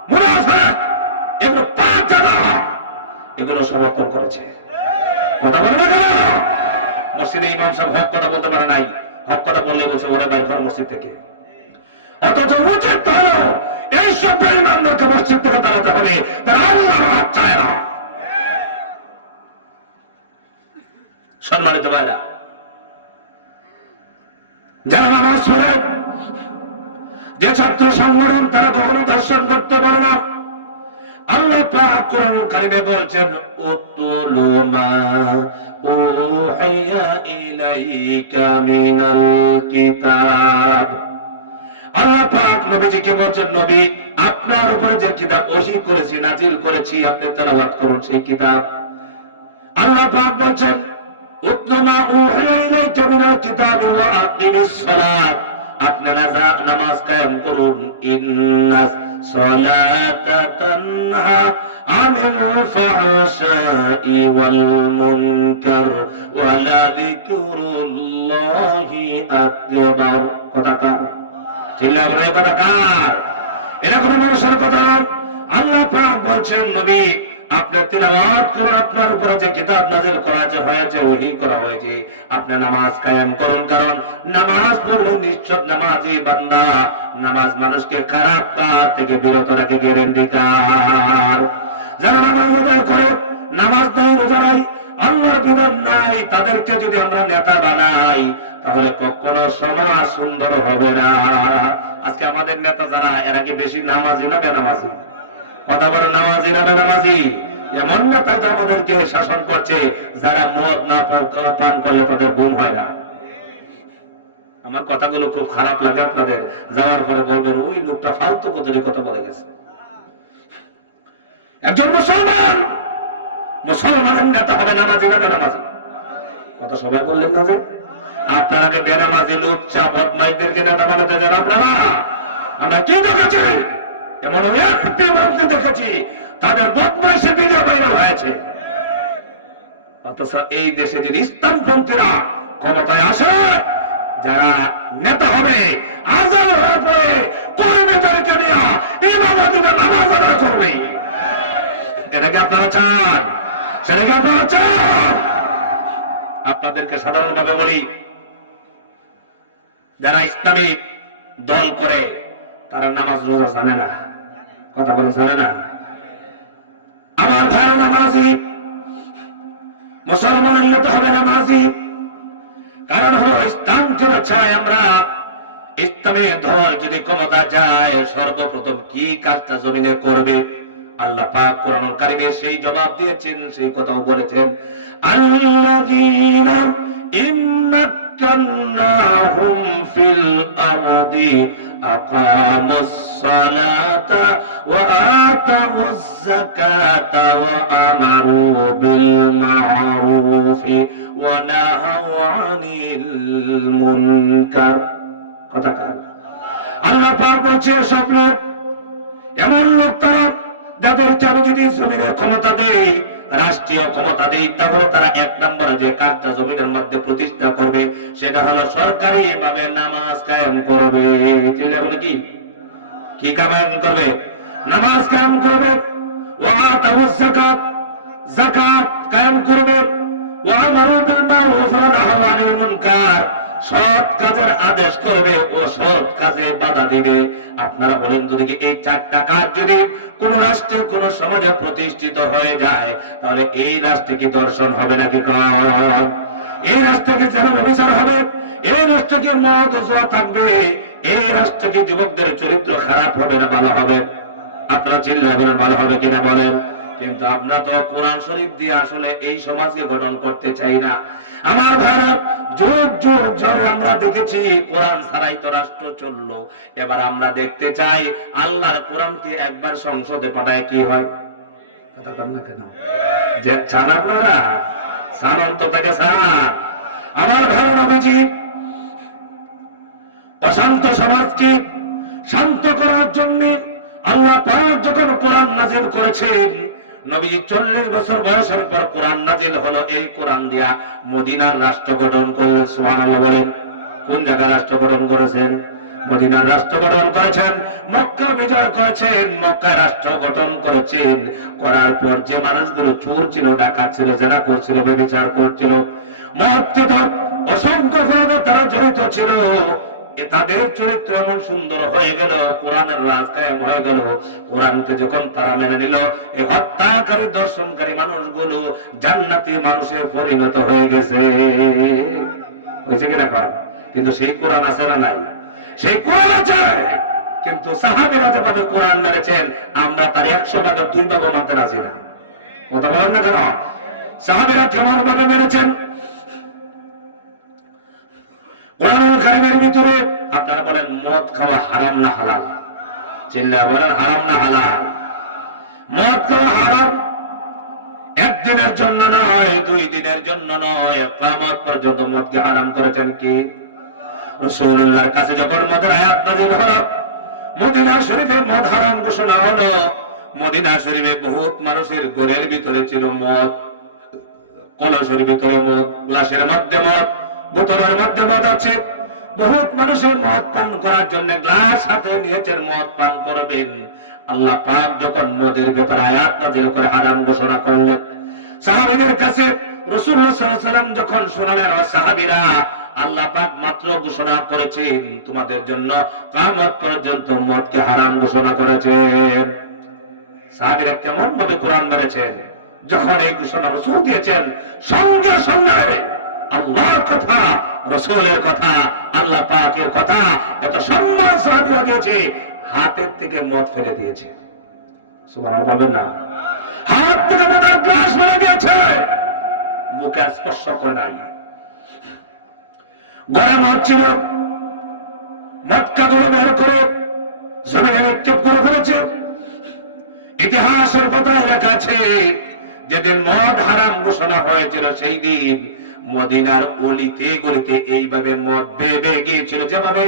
মুনাফিক, এগুলো পাঁচ জানা, এগুলো সমর্থন করেছে। কথা বলে না কেন? মসজিদে ইমাম সাহেব হক কথা বলতে পারে নাই, হক কথা বললে বলছে ওরে বাইর কর মসজিদ থেকে। অথচ উচিত হলো এইসব বেঈমানদেরকে মসজিদ থেকে দাঁড়াতে হবে, তারা আল্লাহর রাত চায় না। সম্মানিত ভাইরা, যারা নামাজ পড়ে, যে ছাত্র সংগঠন, তারা কখনো দর্শন করতে পারে না। আল্লাহ পাক কোরআন কারিমে বলছেন, উতলু মা উহিয়া ইলাইকা মিনাল কিতাব। আল্লাহ পাক নবীজিকে বলছেন, নবী, আপনার উপরে যে কিতাব ওহী করেছি, নাজিল করেছি, আপনি তেলাওয়াত করুন সেই কিতাব। আল্লাহ পাক বলছেন, উতলু মা উহিয়া ইলাইকা মিনাল কিতাব ওয়া আকিমিস সালাত, আপনারা নামাজ কায়েম করুন। ইন্নাস সালাতা তানহা আনিল ফাহশাই ওয়াল মুনকার ওয়া লাযিকরুল্লাহি আকবার। কথা কার? চিল্লা বলে কথা কার? এটা কোনো মানুষের কথা নয়। আল্লাহ পাক বলছেন নবী আপনি তিলাওয়াত করুন, আপনার উপরে যে কিতাব নাযিল করা হয়েছে, ওহী করা হয়েছে, আপনি নামাজ কায়েম করুন। কারণ নামাজ পড়লে নিশ্চয় নামাজি বান্দা, নামাজ মানুষকে খারাপ কাজ থেকে বিরত রাখে, গ্যারান্টি কার। যারা নামাজ আদায় করে, নামাজ নাই, রোজা নাই, আল্লাহর বিধান নাই, তাদেরকে যদি আমরা নেতা বানাই তাহলে কখনো সমাজ সুন্দর হবে না। আজকে আমাদের নেতা যারা, এরা কি বেশি নামাজি না বেনামাজি? কথা বলে নামাজি না বেনামাজি? এমন নেতা আমাদেরকে শাসন করছে যারা মদ না পান করলে তাদের গুম হয় না। আমার কথাগুলো খুব খারাপ লাগে আপনাদের, যাওয়ার পরে বলবেন ওই লোকটা ফালতু কথা বলে গেছে। একজন মুসলমানের নেতা হবে নামাজি না বেনামাজি? কথা সবাই বললেন না যে আপনারা বেনামাজি লুচ্চা বদমাইশদেরকে নেতা বানাতে যান আপনারা। আমরা কি দেখেছি? এমন একটি মানুষকে দেখেছি তাদের বদমাইশে বিজয় বাইরে হয়েছে। অথচ এই দেশে যদি ইসলামপন্থীরা ক্ষমতায় আসে, যারা নেতা হবে, আজান হওয়ার পরে কর্মীদেরকে নিয়ে ইমামতি নামাজ আদায় করবে। এটাকে আপনারা চান? সেটাকে আপনারা চান? আপনাদেরকে সাধারণভাবে বলি, যারা ইসলামিক দল করে তারা নামাজ রোজা জানে না। কথা বলে জানে না। আমার ভাইরা নামাজি, মুসলমানের নিয়ত হবে নামাজি। কারণ হলো ইসলামকে ছাড়াই আমরা, ইসলামের দল যদি ক্ষমতা যায় সর্বপ্রথম কি কাজটা জমিনে করবে আল্লাহ পাক কোরআনুল কারীমে সেই জবাব দিয়েছেন, সেই কথাও বলেছেন, আল্লাযীনা ইম্মাক্কান্নাহুম ফিল আরদি আকামুস সালাতা ওয়া আতাউয যাকাতা ওয়া আমারু বিল মা'রুফি ওয়া নাহাউ আনিল মুনকার। কথা কার? আল্লাহ পাক বলছে সব লোক, এমন লোক তারা যাদেরকে আমি যদি জমিনের ক্ষমতা দেই, রাষ্ট্রীয় ক্ষমতা দেই, তাহলে তারা এক নম্বরে যে কাজটা জমিনের মধ্যে প্রতিষ্ঠা করবে সেটা হলো সরকারি ভাবে নামাজ কায়েম করবে। কি কায়েম করবে? নামাজ কায়েম করবে। ওয়া আতাউয যাকাত, যাকাত কায়েম করবে। ওয়া আমারু বিল মা'রুফ ওয়া নাহাউ আনিল মুনকার, সৎ কাজের আদেশ করবে ও সৎ কাজে বাধা দিবে। আপনারা বলেন যদি এই চারটা কাজ যদি কোন রাষ্ট্রে কোন সমাজে প্রতিষ্ঠিত হয়ে যায় তাহলে এই রাষ্ট্রে কি দর্শন হবে নাকি? এই রাষ্ট্রে কি যেন বিচার হবে? এই রাষ্ট্রে কি মদ জুয়া থাকবে? এই রাষ্ট্রে কি যুবকদের চরিত্র খারাপ হবে না ভালো হবে? আপনারা চিল্লায় বলেন ভালো হবে কিনা বলেন। কিন্তু আমরা তো কোরআন শরীফ দিয়ে আসলে এই সমাজকে গঠন করতে চাই না। আমার ভাইরা, যুগ যুগ ধরে আমরা দেখেছি কোরআন ছাড়াই তো রাষ্ট্র চললো। এবার আমরা দেখতে চাই আল্লাহর কোরআনকে একবার সংসদে পাঠায় কি হয়। কথা বল না কেন? যে চান আপনারা, চান অন্ততকে চান। আমার ভাইরা, নবীজি অশান্ত সমাজকে শান্ত করার জন্য আল্লাহ পাক যখন কোরআন নাযিল করেছেন, নবীজি 40 বছর বয়সের পর কোরআন নাযিল হলো। এই কোরআন দিয়া মদিনার রাষ্ট্র গঠন করলেন। সুবহানাল্লাহ বলেন। কোন জায়গায় রাষ্ট্র গঠন করেছেন? মদিনার রাষ্ট্র গঠন করেছেন। মক্কা বিজয় করেছেন, মক্কা রাষ্ট্র গঠন করেছেন। করার পর যে মানুষগুলো চোর ছিল, ডাকাত ছিল, জেনা করছিল, ব্যভিচার করছিল, মদ খেত, অসংখ্য অপরাধে তারা জড়িত ছিল, তাদের চরিত্র এমন সুন্দর হয়ে গেল, কোরআনের রাজ কায়েম হয়ে গেল। কোরআনকে যখন তারা মেনে নিল, এই হত্যাকারী দর্শনকারী মানুষগুলো জান্নাতি মানুষে পরিণত হয়ে গেছে। হয়েছে কিনা? কিন্তু সেই কোরআন আছে না নাই? সেই কোরআন আছে, কিন্তু সাহাবীরা যেভাবে কোরআন মেনেছেন আমরা তার 100 ভাগের 2 ভাগও মানতে রাজি না। কথা বলেন না কেন? সাহাবীরা কেমন ভাবে মেনেছেন কোরআনুল কারীমের ভিতরে? আপনারা বলেন মদ খাওয়া হারাম না হালাল? চিল্লায়া বলেন হারাম না হালাল? মদ খাওয়া হারাম। একদিনের জন্য নয়, 2 দিনের জন্য নয়, কিয়ামত পর্যন্ত মদকে হারাম করেছেন কি? রাসূলুল্লাহর কাছে যখন মদের আয়াত নাযিল হলো, মদিনা শরীফে মদ হারাম ঘোষণা হলো। মদিনা শরীফে বহুত মানুষের ঘরের ভিতরে ছিল মদ, কলসের ভিতরে মদ, গ্লাসের মধ্যে মদ, বোতলের মধ্যে মদ আছে। বহুত মানুষের মদ পান করার জন্য গ্লাস হাতে নিয়েছেন, মদ পান করবেন। আল্লাহ পাক যখন মদের ব্যাপারে আয়াত নাযিল করে হারাম ঘোষণা করলেন, সাহাবীদের কাছে রাসূলুল্লাহ সাল্লাল্লাহু আলাইহি ওয়াসাল্লাম যখন শোনালেন, সাহাবীরা, আল্লাহ পাক মাত্র ঘোষণা করেছেন তোমাদের জন্য কিয়ামত পর্যন্ত মদকে হারাম ঘোষণা করেছেন। সাহাবীরা কেমন ভাবে কোরআন মেরেছেন, যখন এই ঘোষণা রাসূল দিয়েছেন সঙ্গে সঙ্গে আল্লাহর কথা, রাসূলের কথা, আল্লাহ পাকের কথা এত সম্মান সাহাবীরা দিয়েছে, হাতের থেকে মদ ফেলে দিয়েছে। সুবহানাল্লাহ বলবেন না? হাত থেকে মদের গ্লাস ফেলে দিয়েছে, মুখে স্পর্শ করে নাই। গরম হচ্ছিল, মটকাগুলো বের করে জমিনে নিক্ষেপ করে ফেলেছে। ইতিহাসের পাতায় লেখা আছে, যেদিন মদ হারাম ঘোষণা হয়েছিল সেই দিন মদিনার অলিতে গলিতে এইভাবে মদ বেয়ে গিয়েছিল, যেভাবে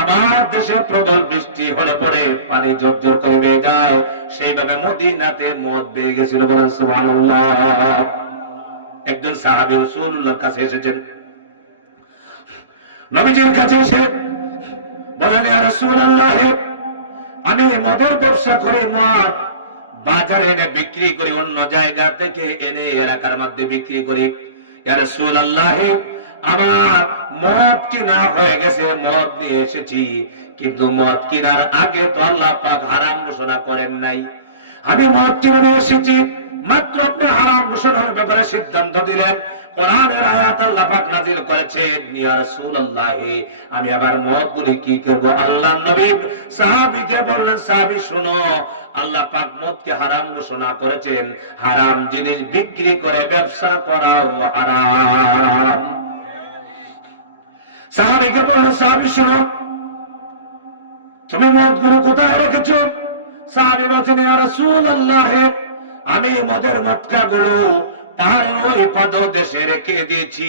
আমার দেশে প্রবল বৃষ্টি হলে পরে পানি ঝরঝর করে বেয়ে যায়, সেইভাবে মদিনাতে মদ বেয়ে গেছিল। বলেন সুবহানাল্লাহ। একজন সাহাবী রাসূলুল্লাহর কাছে এসেছেন, নবীজির কাছে এসে বলেন, ইয়া রাসূলুল্লাহ, আমি মদের ব্যবসা করি, মদ বাজারে এনে বিক্রি করি, অন্য জায়গা থেকে এনে এলাকার মধ্যে বিক্রি করি। ইয়া রাসূলুল্লাহ, আমার মদ কিনা হয়ে গেছে, মদ নিয়ে এসেছি, কিন্তু মদ কিনার আগে তো আল্লাহ পাক হারাম ঘোষণা করেন নাই। আমি মদ কিনে নিয়ে এসেছি, মাত্র আপনি হারাম ঘোষণার ব্যাপারে সিদ্ধান্ত দিলেন, কোরআনের আয়াত আল্লাহ পাক নাযিল করেছেন, ইয়া রাসূলুল্লাহ, আমি আবার মদ বলি কি করব? আল্লাহর নবী সাহাবীকে বললেন, সাহাবী শুনো, আল্লাহ পাক মদকে হারাম ঘোষণা করেছেন, হারাম জিনিস বিক্রি করে ব্যবসা করাও হারাম। সাহাবীকে বললেন, সাহাবী শুনো, তুমি মদগুলো কোথায় রেখেছো? সাহাবী বলেন, ইয়া রাসূলুল্লাহ, আমি মদের মটকাগুলো পাহাড়ের ওই পাদদেশে রেখে দিয়েছি।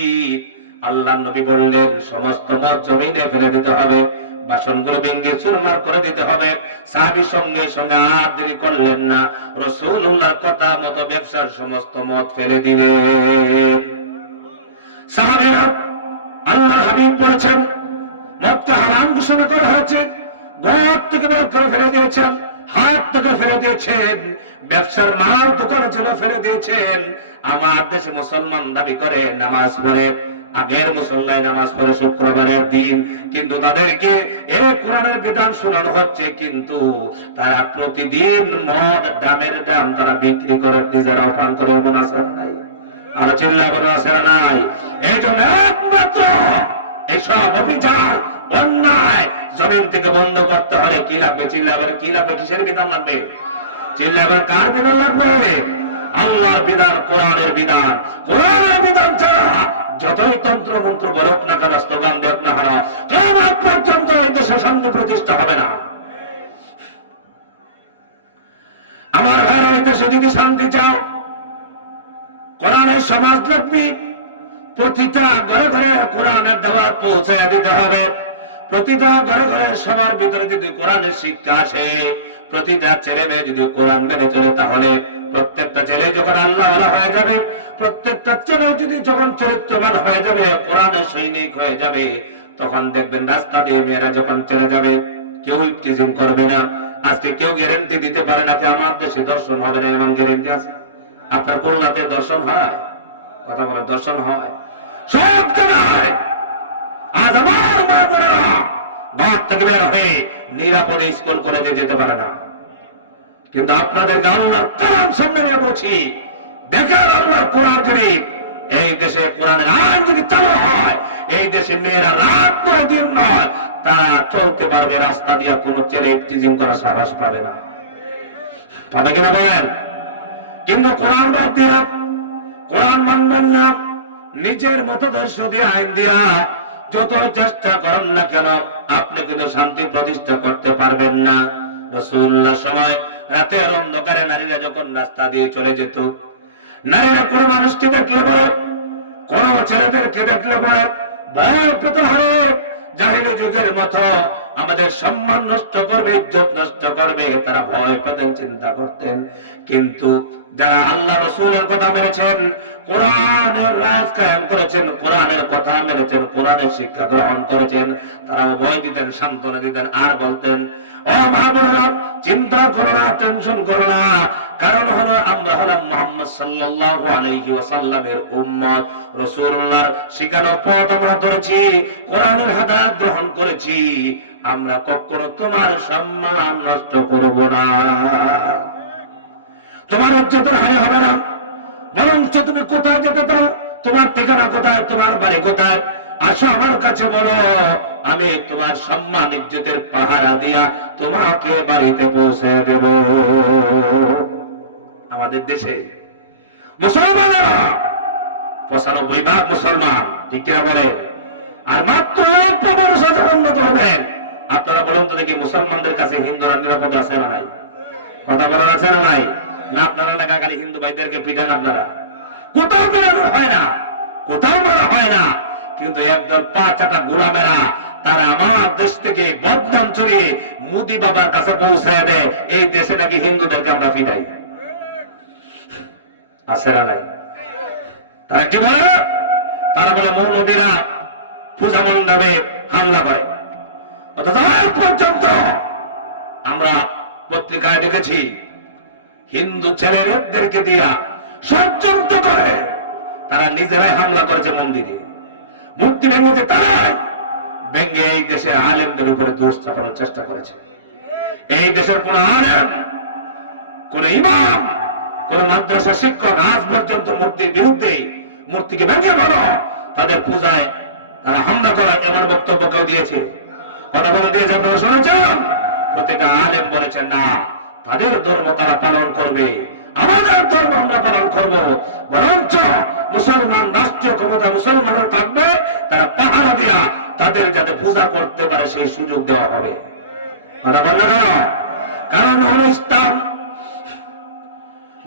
আল্লাহর নবী বললেন, সমস্ত মদ জমিনে ফেলে দিতে হবে, বাসনগুলো ভেঙে চুরমার করে দিতে হবে। সাহাবী সঙ্গে সঙ্গে আর দেরি করলেন না, রাসূলুল্লাহর কথা মতো ব্যবসার সমস্ত মদ ফেলে দিলেন। সাহাবীরা, আল্লাহর হাবিব বলেছেন মদকে হারাম ঘোষণা করা হয়েছে, ঘর থেকে বের করে ফেলে দিয়েছেন, হাত থেকে ফেলে দিয়েছেন, ব্যবসার মাল দোকানে ছিল ফেলে দিয়েছেন। আমার দেশে মুসলমান দাবি করে নামাজ পড়ে, আগের মুসল্লায় নামাজ পড়ে শুক্রবারের দিন, কিন্তু তাদেরকে এই কোরআনের বিধান শোনানো হচ্ছে, কিন্তু তারা প্রতিদিন মদ দামের দাম তারা বিক্রি করে নিজেরা পান করে। মন আছে নাই? আর চিল্লা করে আছে নাই? এই জন্য একমাত্র এইসব অভিযান অন্যায় জমিন থেকে বন্ধ করতে হলে কি লাগবে? চিল্লাবেন কি লাগবে? কিসের বিধান লাগবে? চিল্লাবেন কার বিধান লাগবে? আল্লাহর বিধান, কোরআনের বিধান। কোরআনের বিধান ছাড়া যতই তন্ত্র মন্ত্র বলক না কেন, স্লোগান দেখ না কেন, কিয়ামত পর্যন্ত এই দেশে শান্তি প্রতিষ্ঠা হবে না। আমার ভাইরা, এই দেশে যদি শান্তি চাও, কোরআনের সমাজলক্ষ্মী প্রতিটা ঘরে ঘরে কোরআনের দাওয়াত পৌঁছে দিতে হবে। প্রতিটা ঘরে ঘরে সবার ভিতরে যদি কোরআনের শিক্ষা আসে, প্রতিটা ছেলে মেয়ে যদি কোরআন মেনে চলে, তাহলে প্রত্যেকটা ছেলে যখন আল্লাহওয়ালা হয়ে যাবে, প্রত্যেকটা ছেলে যদি যখন চরিত্রবান হয়ে যাবে, কোরআনের সৈনিক হয়ে যাবে, তখন দেখবেন রাস্তা দিয়ে মেয়েরা যখন চলে যাবে, কেউ টিজিং করবে না। আজকে কেউ গ্যারেন্টি দিতে পারে না যে আমার দেশে দর্শন হবে না, এমন গ্যারেন্টি আছে? আপনার খুলনাতে দর্শন হয়? কথা বলে, দর্শন হয় সব জায়গায়। আজ আমার মা বোনেরা ঘর থেকে বের হয়ে নিরাপদে স্কুল কলেজে যেতে পারে না, কিন্তু আপনাদেরকে আল্লাহর কালাম সামনে নিয়ে বলছি, দেখেন আল্লাহর কোরআন যদি এই দেশে কোরআনের আইন যদি চালু হয়, এই দেশে মেয়েরা রাত নয় দিন নয় তারা চলতে পারবে, রাস্তা দিয়ে কোনো ছেলে টিজিং করার সাহস পাবে না। পাবে কিনা বলেন? কিন্তু কোরআন বাদ দিয়া, কোরআন মানবেন না, নিজের মতদর্শ দিয়ে আইন দিয়া যত চেষ্টা করেন না কেন, আপনি কিন্তু শান্তি প্রতিষ্ঠা করতে পারবেন না। রাসূলুল্লাহ সময় রাতের অন্ধকারে নারীরা যখন রাস্তা দিয়ে চলে যেত, নারীরা কোন মানুষকে দেখলে পরে, কোন ছেলেদেরকে দেখলে পরে ভয় পেতে হবে। জাহিলি যুগের মতো আমাদের সম্মান নষ্ট করবে, ইজ্জত নষ্ট করবে, তারা ভয় পেতেন, চিন্তা করতেন। কিন্তু যারা আল্লাহ রাসূলের কথা মেনেছেন, কোরআনের রাজ কায়েম করেছেন, কোরআনের কথা মেনেছেন, কোরআনের শিক্ষা গ্রহণ করেছেন, তারা ভয় দিতেন, সান্ত্বনা দিতেন, আর বলতেন, ও ভাইরা, চিন্তা করো না, টেনশন করো না, কারণ হলো আমরা হলাম মুহাম্মদ সাল্লাল্লাহু আলাইহি ওয়াসাল্লামের উম্মত। রাসূলুল্লাহর শিখানো পথ আমরা ধরেছি, কোরআনের হাদিস গ্রহণ করেছি, আমরা কখনো তোমার সম্মান নষ্ট করব না, তোমার ইজ্জতের হানি হবে না। বরঞ্চ তুমি কোথায় যেতে চাও, তোমার ঠিকানা কোথায়, তোমার বাড়ি কোথায়, আসো আমার কাছে বলো, আমি তোমার সম্মান ইজ্জতের পাহারা দিয়া তোমাকে বাড়িতে পৌঁছে দেব। আমাদের দেশে মুসলমানেরা ৯৫% মুসলমান, ঠিক কিনা বলে, আর মাত্র ১% উন্নত হবেন। আপনারা বলুন তো দেখি, মুসলমানদের কাছে হিন্দুরা নিরাপদ আছে না নাই? কথা বলার আছে না নাই? না আপনারা টাকা খালি হিন্দু ভাইদেরকে পিটান, আপনারা কোথাও বেরোনো হয় না, কোথাও মারা হয় না, কিন্তু একদল ৫ গোলামেরা তারা আমার দেশ থেকে বদনাম ছড়িয়ে মোদি বাবার কাছে পৌঁছায় দেয়, এই দেশে নাকি হিন্দুদেরকে আমরা পিটাই। আছে না নাই? তারা কি বলে? তারা বলে মৌলবীরা পূজা মণ্ডপে হামলা করে। অথচ আজ পর্যন্ত আমরা পত্রিকায় দেখেছি হিন্দু ছেলেদেরকে দিয়া ষড়যন্ত্র করে তারা নিজেরাই হামলা করেছে মন্দিরে, মূর্তি ভেঙেছে, তারাই ভেঙে এই দেশের আলেমদের উপরে দোষ চাপানোর চেষ্টা করেছে। এই দেশের কোন আলেম, কোন ইমাম, কোন মাদ্রাসা শিক্ষক আজ পর্যন্ত মূর্তির বিরুদ্ধে, মূর্তিকে ভেঙে বলো তাদের পূজায় তারা হামলা করা, এমন বক্তব্য কেউ দিয়েছে? কথা বলে দিয়েছে, আপনারা শুনেছেন? প্রত্যেকটা আলেম বলেছেন না, তাদের ধর্ম তারা পালন করবে, আমাদের ধর্ম আমরা পালন করব। বরঞ্চ মুসলমান রাষ্ট্রীয় ক্ষমতা মুসলমানের থাকবে, তারা পাহারা দিয়া তাদের যাতে পূজা করতে পারে সেই সুযোগ দেওয়া হবে। কথা বললে কেন? কারণ হল ইসলাম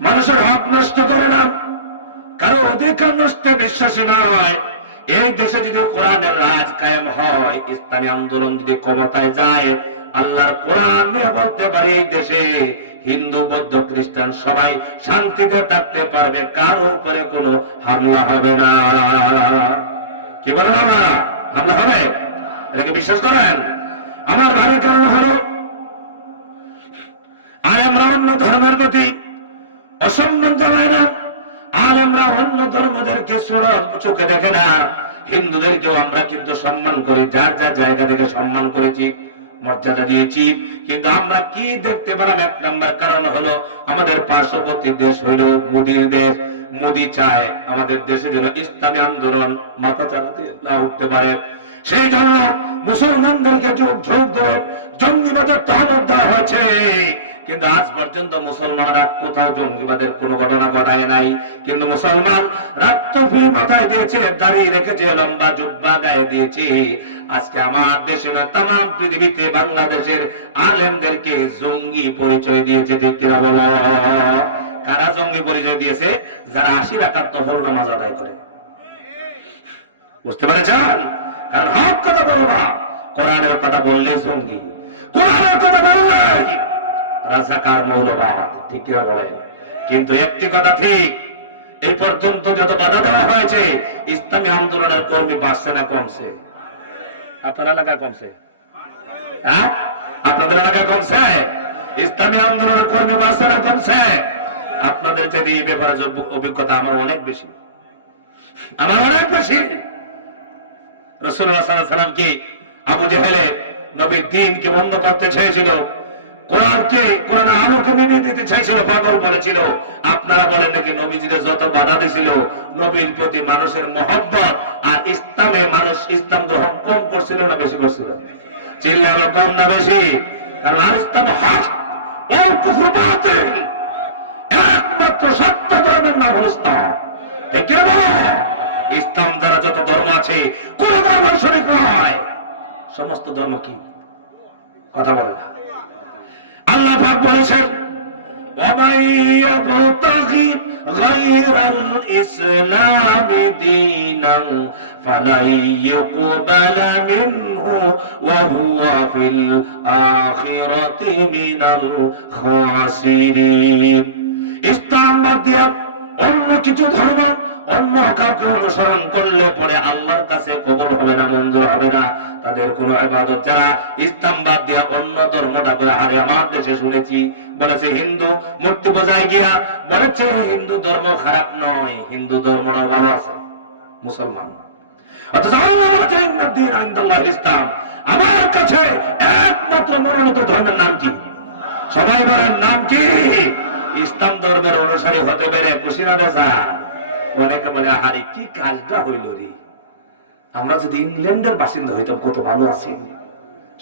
মানুষের হক নষ্ট করে না, কারো অধিকার নষ্টে বিশ্বাসী না হয়। এই দেশে যদি কোরআনের রাজ কায়েম হয়, ইসলামী আন্দোলন যদি ক্ষমতায় যায়, আল্লাহর কোরআন নিয়ে বলতে পারি এই দেশে হিন্দু, বৌদ্ধ, খ্রিস্টান সবাই শান্তিতে থাকতে পারবে, কারো উপরে কোনো হামলা হবে না। কি বলেন আপনারা? হামলা হবে? এটাকে বিশ্বাস করেন? আমার ভাইয়ের কারণ হলো আলেমরা অন্য ধর্মের প্রতি অসম্মান জানায় না, আলেমরা অন্য ধর্মদেরকে চোখে দেখে না। হিন্দুদেরকেও আমরা কিন্তু সম্মান করি, যার যার জায়গা থেকে সম্মান করেছি, মর্যাদা দিয়েছি। কিন্তু আমরা কি দেখতে পেলাম? ১ নম্বর কারণ হলো আমাদের পার্শ্ববর্তী দেশ হইল মোদির দেশ। মোদি চায় আমাদের দেশে যেন ইসলামী আন্দোলন মাথা চালাতে না উঠতে পারে, সেই জন্য মুসলমানদেরকে যুগ যুগ ধরে জঙ্গিবাদের তহমত দেওয়া হয়েছে। কিন্তু আজ পর্যন্ত মুসলমানরা কোথাও জঙ্গিবাদের কোন ঘটনা ঘটায় নাই। কিন্তু মুসলমান রাত্রি মাথায় দিয়েছে, দাঁড়িয়ে রেখেছে, লম্বা জুব্বা গায়ে দিয়েছে। আজকে আমার দেশে না, তাম পৃথিবীতে বাংলাদেশের আলেমদেরকে জঙ্গি পরিচয় দিয়েছে। ঠিক কিনা বলো? কারা জঙ্গি পরিচয় দিয়েছে? যারা ৮০ রাকাত নফল নামাজ আদায় করে। বুঝতে পেরেছেন? কারণ হক কথা বলো না, কোরআনের কথা বললে জঙ্গি, কোরআনের কথা বললে রাজাকার, মৌলবাদ। ঠিক কিনা বলে? কিন্তু একটি কথা ঠিক, এই পর্যন্ত যত বাধা দেওয়া হয়েছে, ইসলামী আন্দোলনের কর্মী বাড়ছে না কমছে? আপনার এলাকায় কমছে? হ্যাঁ, আপনাদের এলাকায় কমছে? ইসলামী আন্দোলনের কর্মী বাড়ছে না কমছে? আপনাদের থেকে এই ব্যাপারে অভিজ্ঞতা আমার অনেক বেশি, আমার অনেক বেশি। রাসূলুল্লাহ সাল্লাল্লাহু আলাইহি ওয়াসাল্লাম কি আবু জেহেলে নবীর দ্বীনকে বন্ধ করতে চেয়েছিল, কোরআন আলোকে নিয়ে দিতে চাইছিল, পাগল বলেছিল। আপনারা বলেন নাকি নবীজিকে যত বাধা দিছিল, নবীর প্রতি মানুষের মহব্বত আর ইসলামে মানুষ ইসলাম গ্রহণ কম করছিল না বেশি করছিল? চিল্লানো কম না বেশি? কারণ আর ইসলাম হক, ওই কুফর বাতিল, একমাত্র সত্য ধর্মের নাম হল ইসলাম। ঠিক কি বলো? ইসলাম দ্বারা যত ধর্ম আছে, কোন ধর্ম শরীক নয়। সমস্ত ধর্ম কি? কথা বলে না। আল্লাহ পাক বলেছেন, ওয়ামাইয়াবতাগি গায়রাল ইসলামি দীনা عملا فلن يقبل منه وهو في الآخرة من الخاسرين ইসলাম বাদ দিয়া অন্য কিছু ধর্ম অন্য কাউকে অনুসরণ করলে পরে আল্লাহর কাছে কবুল হবে না, মঞ্জুর হবে না তাদের কোনো ইবাদত। যারা ইসলাম বাদ দিয়া অন্য ধর্মটা করে, আরে আমার দেশে শুনেছি বলেছে হিন্দু মূর্তি পূজায় গিয়া বলেছে হিন্দু ধর্ম খারাপ নয়, হিন্দু ধর্মটাও ভালো আছে, মুসলমান। অথচ আল্লাহ বলেছেন ইন্নাদ-দীন ইনদাল্লাহিল ইসলাম, আমার কাছে একমাত্র মনোনীত ধর্মের নাম কি? সবাই বলেন নাম কি? ইসলাম ধর্মের অনুসারী হতে পেরে খুশি না বেজা? অনেকে বলে আরে কি কাজটা হইল রে, আমরা যদি ইংল্যান্ডের বাসিন্দা হইতাম কত ভালো আছি,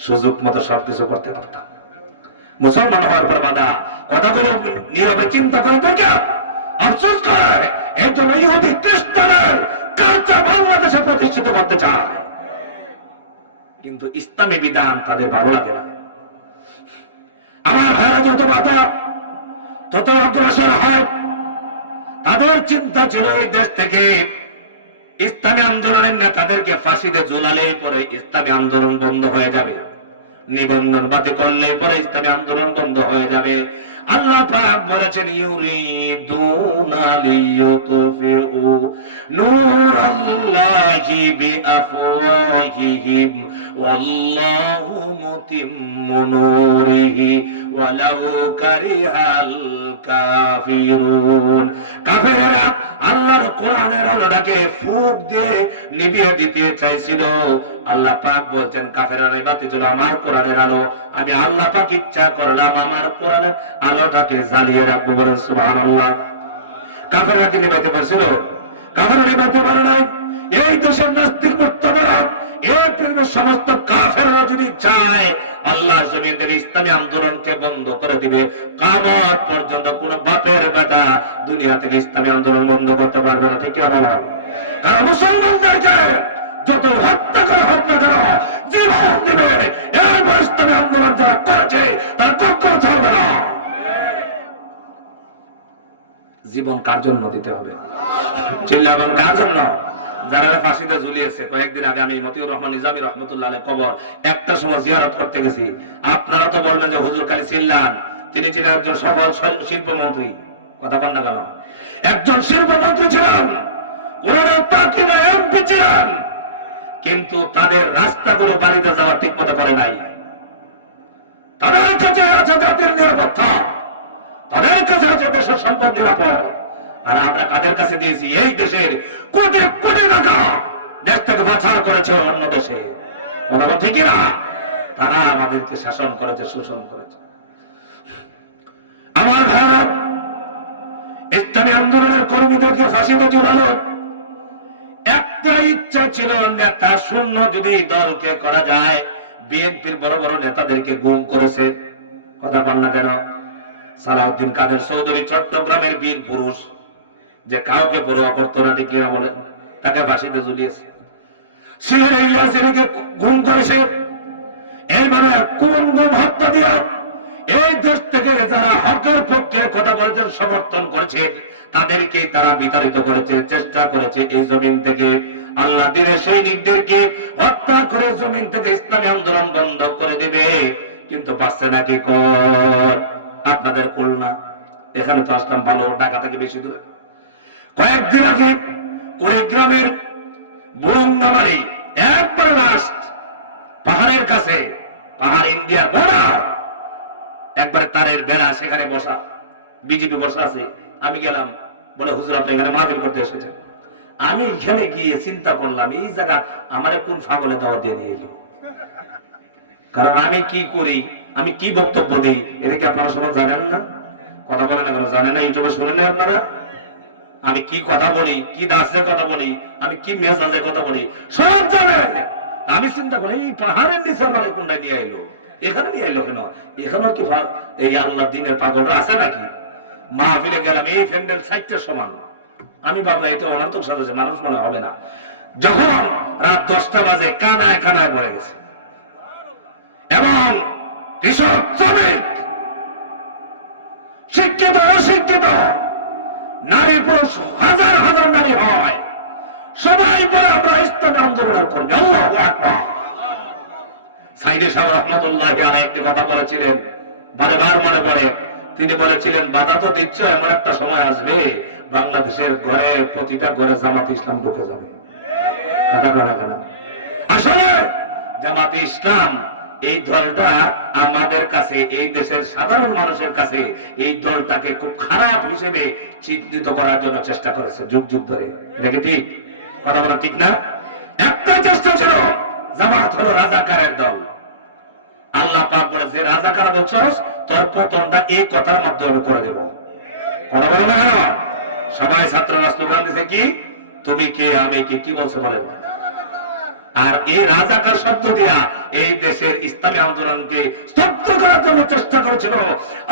সুযোগ মতো সবকিছু করতে পারতাম। মুসলমান হওয়ার পর বাধা, কথাগুলো নীরবে চিন্তা করে থাকে, আফসোস করে এই জন্য ইহুদি খ্রিস্টানের কালচার বাংলাদেশে প্রতিষ্ঠিত করতে চায়, কিন্তু ইসলামী বিধান তাদের ভালো লাগে না। আমার ভাইরা যত বাধা তত অগ্রসর হয়, তাদের চিন্তা ছিল এই দেশ থেকে ইসলামী আন্দোলনের নেতাদেরকে ফাঁসিতে ঝুলালেই পরে ইসলামী আন্দোলন বন্ধ হয়ে যাবে, নিবন্ধন বাতিল করলেই পরে ইসলামী আন্দোলন বন্ধ হয়ে যাবে। আল্লাহ পাক বলেছেন ইউরিদুনা লিইউতফিউ নূরাল্লাহি বিআফওয়াহিহিম ওয়াল্লাহু মুতিম্মু নূরিহি ওয়ালাউ কারিহাল কাফিরুন। কাফেররা আল্লাহর কোরআনের আলোটাকে ফুঁক দিয়ে নিভিয়ে দিতে চাইছিল। আল্লাহ পাক বলছেন কাফেররা নিভাতে ছিল আমার কোরআনের আলো, আমি আল্লাহ পাক ইচ্ছা করলাম আমার কোরআনের আলোটাকে জ্বালিয়ে রাখবো। বলেন সুবহানাল্লাহ। কাফেররা কি নিভাতে পারছিল? কাফেররা নিভাতে পারে নাই। এই দেশের নাস্তিক মুক্তরা, এই পৃথিবীর সমস্ত কাফেররা যদি চায় আল্লাহ জমিনের ইসলামী আন্দোলনকে বন্ধ করে দিবে, কিয়ামত পর্যন্ত কোন বাপের বেটা দুনিয়া থেকে ইসলামী আন্দোলন বন্ধ করতে পারবে না। ঠিক আছে? কারণ মুসলমানদেরকে যত হত্যা করা হোক না কেন, জীবন দেবে এই ইসলামী আন্দোলন যারা করেছে তার কখনো ছাড়বে না। জীবন কার জন্য দিতে হবে? চিল্লাবেন কার জন্য? যারা ফাঁসিতে ঝুলিয়েছে। কয়েকদিন আগে আমি মতিউর রহমান নিজামী রহমতুল্লাহ আলাইহির কবর একটা সময় জিয়ারত করতে গেছি। আপনারা তো বলবেন যে হুজুর খালি চিল্লান, তিনি ছিলেন একজন সফল শিল্পমন্ত্রী। কথা বল না কেন? একজন শিল্পমন্ত্রী ছিলেন, কোরআনের তাকিনা এমপি ছিলেন, কিন্তু তাদের রাস্তাগুলো বাড়িতে যাওয়া ঠিক মতো করে নাই। তাদের কাছে আছে জাতির নিরাপত্তা, তাদের কাছে আছে দেশের সম্পদ নিরাপদ, আর আমরা কাদের কাছে দিয়েছি? এই দেশের কোটি কোটি টাকা দেশ থেকে পাচার করেছে অন্য দেশে। ঠিকই না? তারা আমাদেরকে শাসন করেছে, শোষণ করেছে। আমার ভারত ইসলামী আন্দোলনের কর্মীদেরকে ফাঁসিতে ঝুলালো। একটা ইচ্ছা ছিল নেতা শূন্য যদি দলকে করা যায়। বিএনপির বড় বড় নেতাদেরকে গুম করেছে। কথা বল না কেন? সালাউদ্দিন কাদের চৌধুরী চট্টগ্রামের বীর পুরুষ, যে কাউকে পরোয়া করতো না, ঠিক কিনা বলেন? তাকে ফাঁসিতে ঝুলিয়েছে। সিলেটের ইলিয়াসকে গুম করেছে। এইভাবে কোন গুম হত্যা দিয়া এই দেশ থেকে যারা হকের পক্ষে কথা বলেছেন, সমর্থন করেছে, তাদেরকে তারা বিতাড়িত করেছে, চেষ্টা করেছে এই জমিন থেকে। আল্লাহ দিনের সৈনিকদেরকে হত্যা করে জমিন থেকে ইসলামী আন্দোলন বন্ধ করে দিবে, কিন্তু পাচ্ছে নাকি কর? আপনাদের খুলনা, এখানে তো আসলাম ভালো, ঢাকা থেকে বেশি দূরে। কয়েকদিন আগে কুড়িগ্রামের বুরুঙ্গামারি একবার লাস্ট পাহাড়ের কাছে, পাহাড় ইন্ডিয়া বর্ডার, একবার তারের বেড়া, সেখানে বসা বিজেপি বসা আছে। আমি গেলাম, বলে হুজুর আপনি এখানে মাহফিল করতে এসেছেন। আমি এখানে গিয়ে চিন্তা করলাম এই জায়গা আমারে কোন ফাগলে দাওয়াত দিয়ে নিয়ে এলো। কারণ আমি কি করি, আমি কি বক্তব্য দিই, এটা কি আপনারা সবাই জানেন না? কথা বলেন না কেন? জানেন না? ইউটিউবে শুনেন না আপনারা? আমি কি কথা বলি, কি দাসে কথা বলি, আমি কি মেজাজে কথা বলি, সব জানেন। আমি চিন্তা করি এই পাহাড়ের নিচে আমাদের কোনটা নিয়ে এলো, এখানে নিয়ে এলো কেন? এখানেও কি এই আল্লাহ দিনের পাগলরা আছে নাকি? মাহফিলে গেলাম, এই প্যান্ডেল 60টার সমান। আমি ভাবলাম এটা অনার্থক সাজাচ্ছে, মানুষ মনে হবে না। যখন রাত 10টা বাজে কানায় কানায় পড়ে গেছে, এবং কৃষক, শ্রমিক, শিক্ষিত, অশিক্ষিত, নারী পুরুষ, হাজার হাজার নারী হয়, সবাই বলে আমরা ইসলামী আন্দোলন করবো। আল্লাহু আকবার। সাইদি সাহেব রহমতুল্লাহি আলাইহি একটি কথা বলেছিলেন, বারবার মনে পড়ে। তিনি বলেছিলেন, বাধা তো দিচ্ছ, এমন একটা সময় আসবে বাংলাদেশের ঘরে প্রতিটা ঘরে জামাত ইসলাম ঢুকে যাবে। আসলে জামাত ইসলাম এই দলটা আমাদের কাছে, এই দেশের সাধারণ মানুষের কাছে এই দলটাকে খুব খারাপ হিসেবে চিহ্নিত করার জন্য চেষ্টা করেছে যুগ যুগ ধরে। দেখে ঠিক কথা বলা ঠিক না? একটা চেষ্টা ছিল, জামাত হলো রাজাকারের দল। আল্লাহ পাক বলেছে, রাজাকার বলছস, তোর পতনটা এই কথার মাধ্যমে করে দেব। কথা বলো না? সবাই ছাত্ররা স্লোগান দিছে কি, তুমি কে আমি কে, কি বলছে বলেন? আর এই রাজাকার শব্দ দিয়া এই দেশের ইসলামী আন্দোলনকে স্তব্ধ করার জন্য চেষ্টা করেছিল।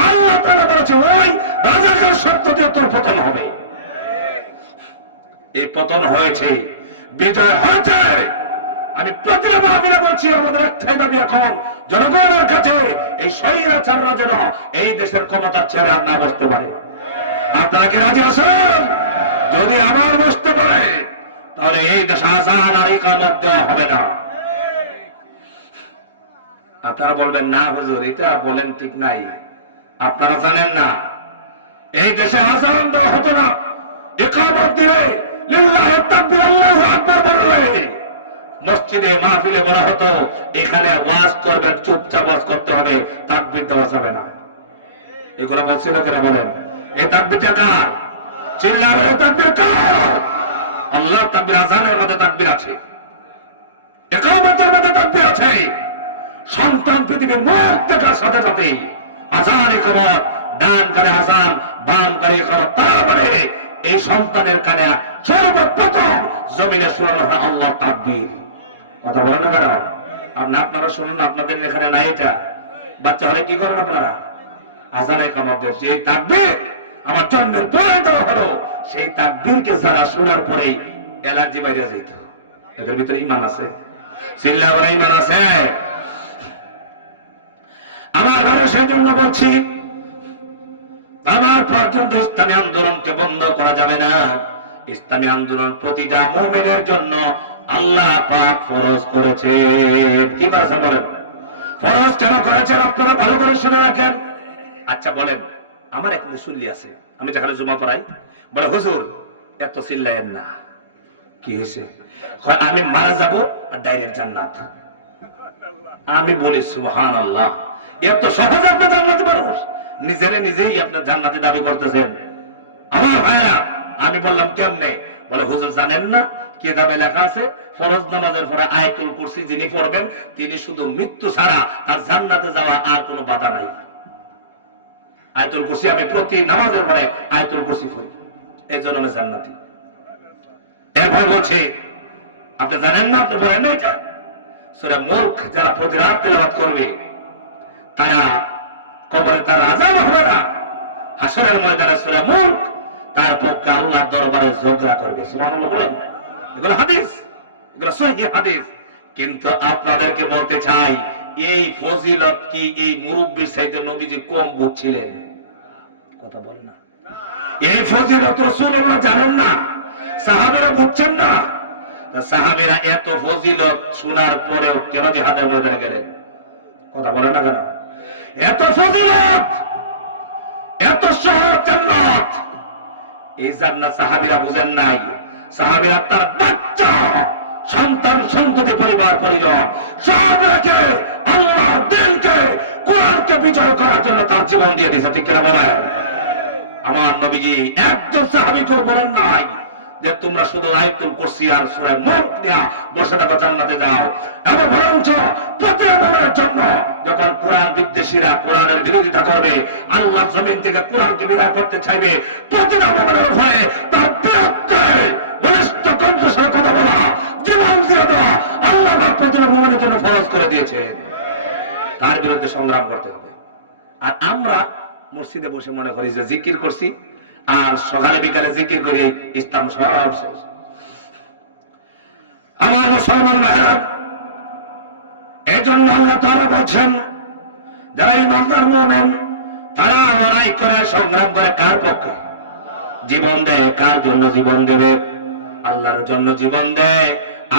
আল্লাহ তাআলা বলেছে, ওই রাজাকার শব্দ দিয়ে তোর পতন হবে। এই পতন হয়েছে, বিজয় হয়েছে। আমি প্রতিটা মাহফিলে বলছি, আমাদের একটাই দাবি এখন জনগণের কাছে, এই স্বৈরাচাররা যেন এই দেশের ক্ষমতার চেয়ারে আর না বসতে পারে। আপনারা কি রাজি আছেন? যদি আমার বসতে পারে তাহলে এই দেশে আযান আর ইকামত দেওয়া হবে না। আপনারা বলবেন, না হুজুর এটা বলেন ঠিক নাই, আপনারা জানেন না এই দেশে আযান দেওয়া হতো না, ইকামত দিলে লিল্লাহি তাকবীর আল্লাহু আকবার বললে মসজিদে মাহফিলে বলা হতো, এখানে ওয়াজ করবেন, চুপচাপ ওয়াজ করতে হবে, তাকবীর দেওয়া যাবে না। এগুলো বলছিল কেন বলেন? এই তাকবীরটা কার? চিল্লার এই তাকবীর কার? আল্লাহ তাকবীর। আযানের মধ্যে তাকবীর আছে, ইকামতের মধ্যে তাকবীর আছে। সন্তান পৃথিবীর মুখ দেখার সাথে সাথে আযান ইকামত, ডান কানে আযান বাম কানে ইকামত, তারপরে এই সন্তানের কানে সর্বপ্রথম জমিনে শোনানো হয় আল্লাহ তাকবীর। কথা বলেন না কেন? আপনারা শুনুন, আপনাদের এখানে নাই এটা। বাচ্চা হলে কি করেন আপনারা? আযান ইকামত দেন, যে তাকবীর আমার জন্মের পরে দেওয়া হলো, সেই তাকবীরকে যারা শোনার পরেই অ্যালার্জি বাইরে যেত। এদের ভিতরে ঈমান আছে? চিল্লাওয়ালা ঈমান আছে? আমার ঘরে সেই জন্য বলছি, আমার পর্যন্ত ইসলামী আন্দোলনকে বন্ধ করা যাবে না। ইসলামী আন্দোলন প্রতিটা মুমিনের জন্য আল্লাহ পাক ফরজ করেছে। কি বলেছেন বলেন? ফরজ কেন করেছেন আপনারা ভালো করে শুনে রাখেন। আচ্ছা বলেন, আমার এক মুসল্লি আছে, আমি যেখানে জুমা পড়াই, বলে হুজুর এত চিল্লায়েন না। কি হয়েছে? আমি মারা যাব আর ডাইরেক্ট জান্নাত। আমি বলি সুবহানাল্লাহ, এত সহজে আপনি জান্নাতি মানুষ, নিজেই আপনার জান্নাতি দাবি করতেছেন। আমার ভাইরা, আমি বললাম কেমনে? বলে হুজুর জানেন না কিতাবে লেখা আছে, ফরজ নামাজের পরে আয়াতুল কুরসি যিনি পড়বেন তিনি শুধু মৃত্যু ছাড়া তার জান্নাতে যাওয়া আর কোনো বাধা নাই। আয়াতুল কুরসি আমি প্রতি নামাজের পরে আয়াতুল কুরসি পড়ি, এই জন্য আমি জান্নাতি। এরপর বলছে, আপনি জানেন না, আপনি বলেন না এটা? সূরা মুলক যারা প্রতি রাত তেলাওয়াত করবে তারা কবরে তার আযাব হবে না। হাসরের ময়দানে সূরা মুলক তার পক্ষে আল্লাহর দরবারে ঝগড়া করবে। সুবহানাল্লাহ বলেন। এগুলো হাদিস, এগুলো সহিহ হাদিস। কিন্তু আপনাদেরকে বলতে চাই, এই ফজিলত কি এই মুরব্বির চাইতে নবীজি কম বুঝছিলেন? কথা বলে না। এই ফজিলত রাসূলুল্লাহ জানেন না, সাহাবীরা বুঝছেন না। সাহাবীরা এত ফজিলত শোনার পরেও কেন জিহাদের ময়দানে গেলেন? কথা বলে না কেন? এত ফজিলত, এত সহজ জান্নাত, এই জান্নাত সাহাবীরা বুঝেন নাই। সাহাবীরা তার বাচ্চা, সন্তান, সন্ততি, পরিবার, পরিজন সব রেখে আল্লাহর দ্বীনকে, কোরআনকে বিজয় করার জন্য তার জীবন দিয়ে দিয়েছে। ঠিক কিনা বলেন? আমার নবীজি একজন সাহাবীকে বলেন নাই যে তোমরা শুধু আয়াতুল কুরসি আর সূরা মুলক নিয়ে বসে থাকো, জান্নাতে যাও। এবং বরঞ্চ প্রতিটা মুমিনের জন্য যখন কোরআন বিদ্বেষীরা কোরআনের বিরোধিতা করবে, আল্লাহ জমিন থেকে কোরআনকে বিদায় করতে চাইবে, প্রতিটা মুমিনের ভয়ে তার বিরুদ্ধে বলিষ্ঠ কণ্ঠস্বরে কথা বলা, জীবন দিয়ে দেওয়া আল্লাহ প্রতিটা মুমিনের জন্য ফরজ করে দিয়েছেন। তার বিরুদ্ধে সংগ্রাম করতে হবে। আর আমরা মসজিদে বসে মনে করি যে জিকির করছি, আর সকালে বিকালে জিকির করে ইসলাম সব শেষ। আমার মুসলমান ভাইরা, এই জন্য আল্লাহ তাআলা বলছেন, যারা ইমানদার মুমিন তারা লড়াই করে, সংগ্রাম করে কার পক্ষে? জীবন দেয়। কার জন্য জীবন দেবে? আল্লাহর জন্য জীবন দেয়,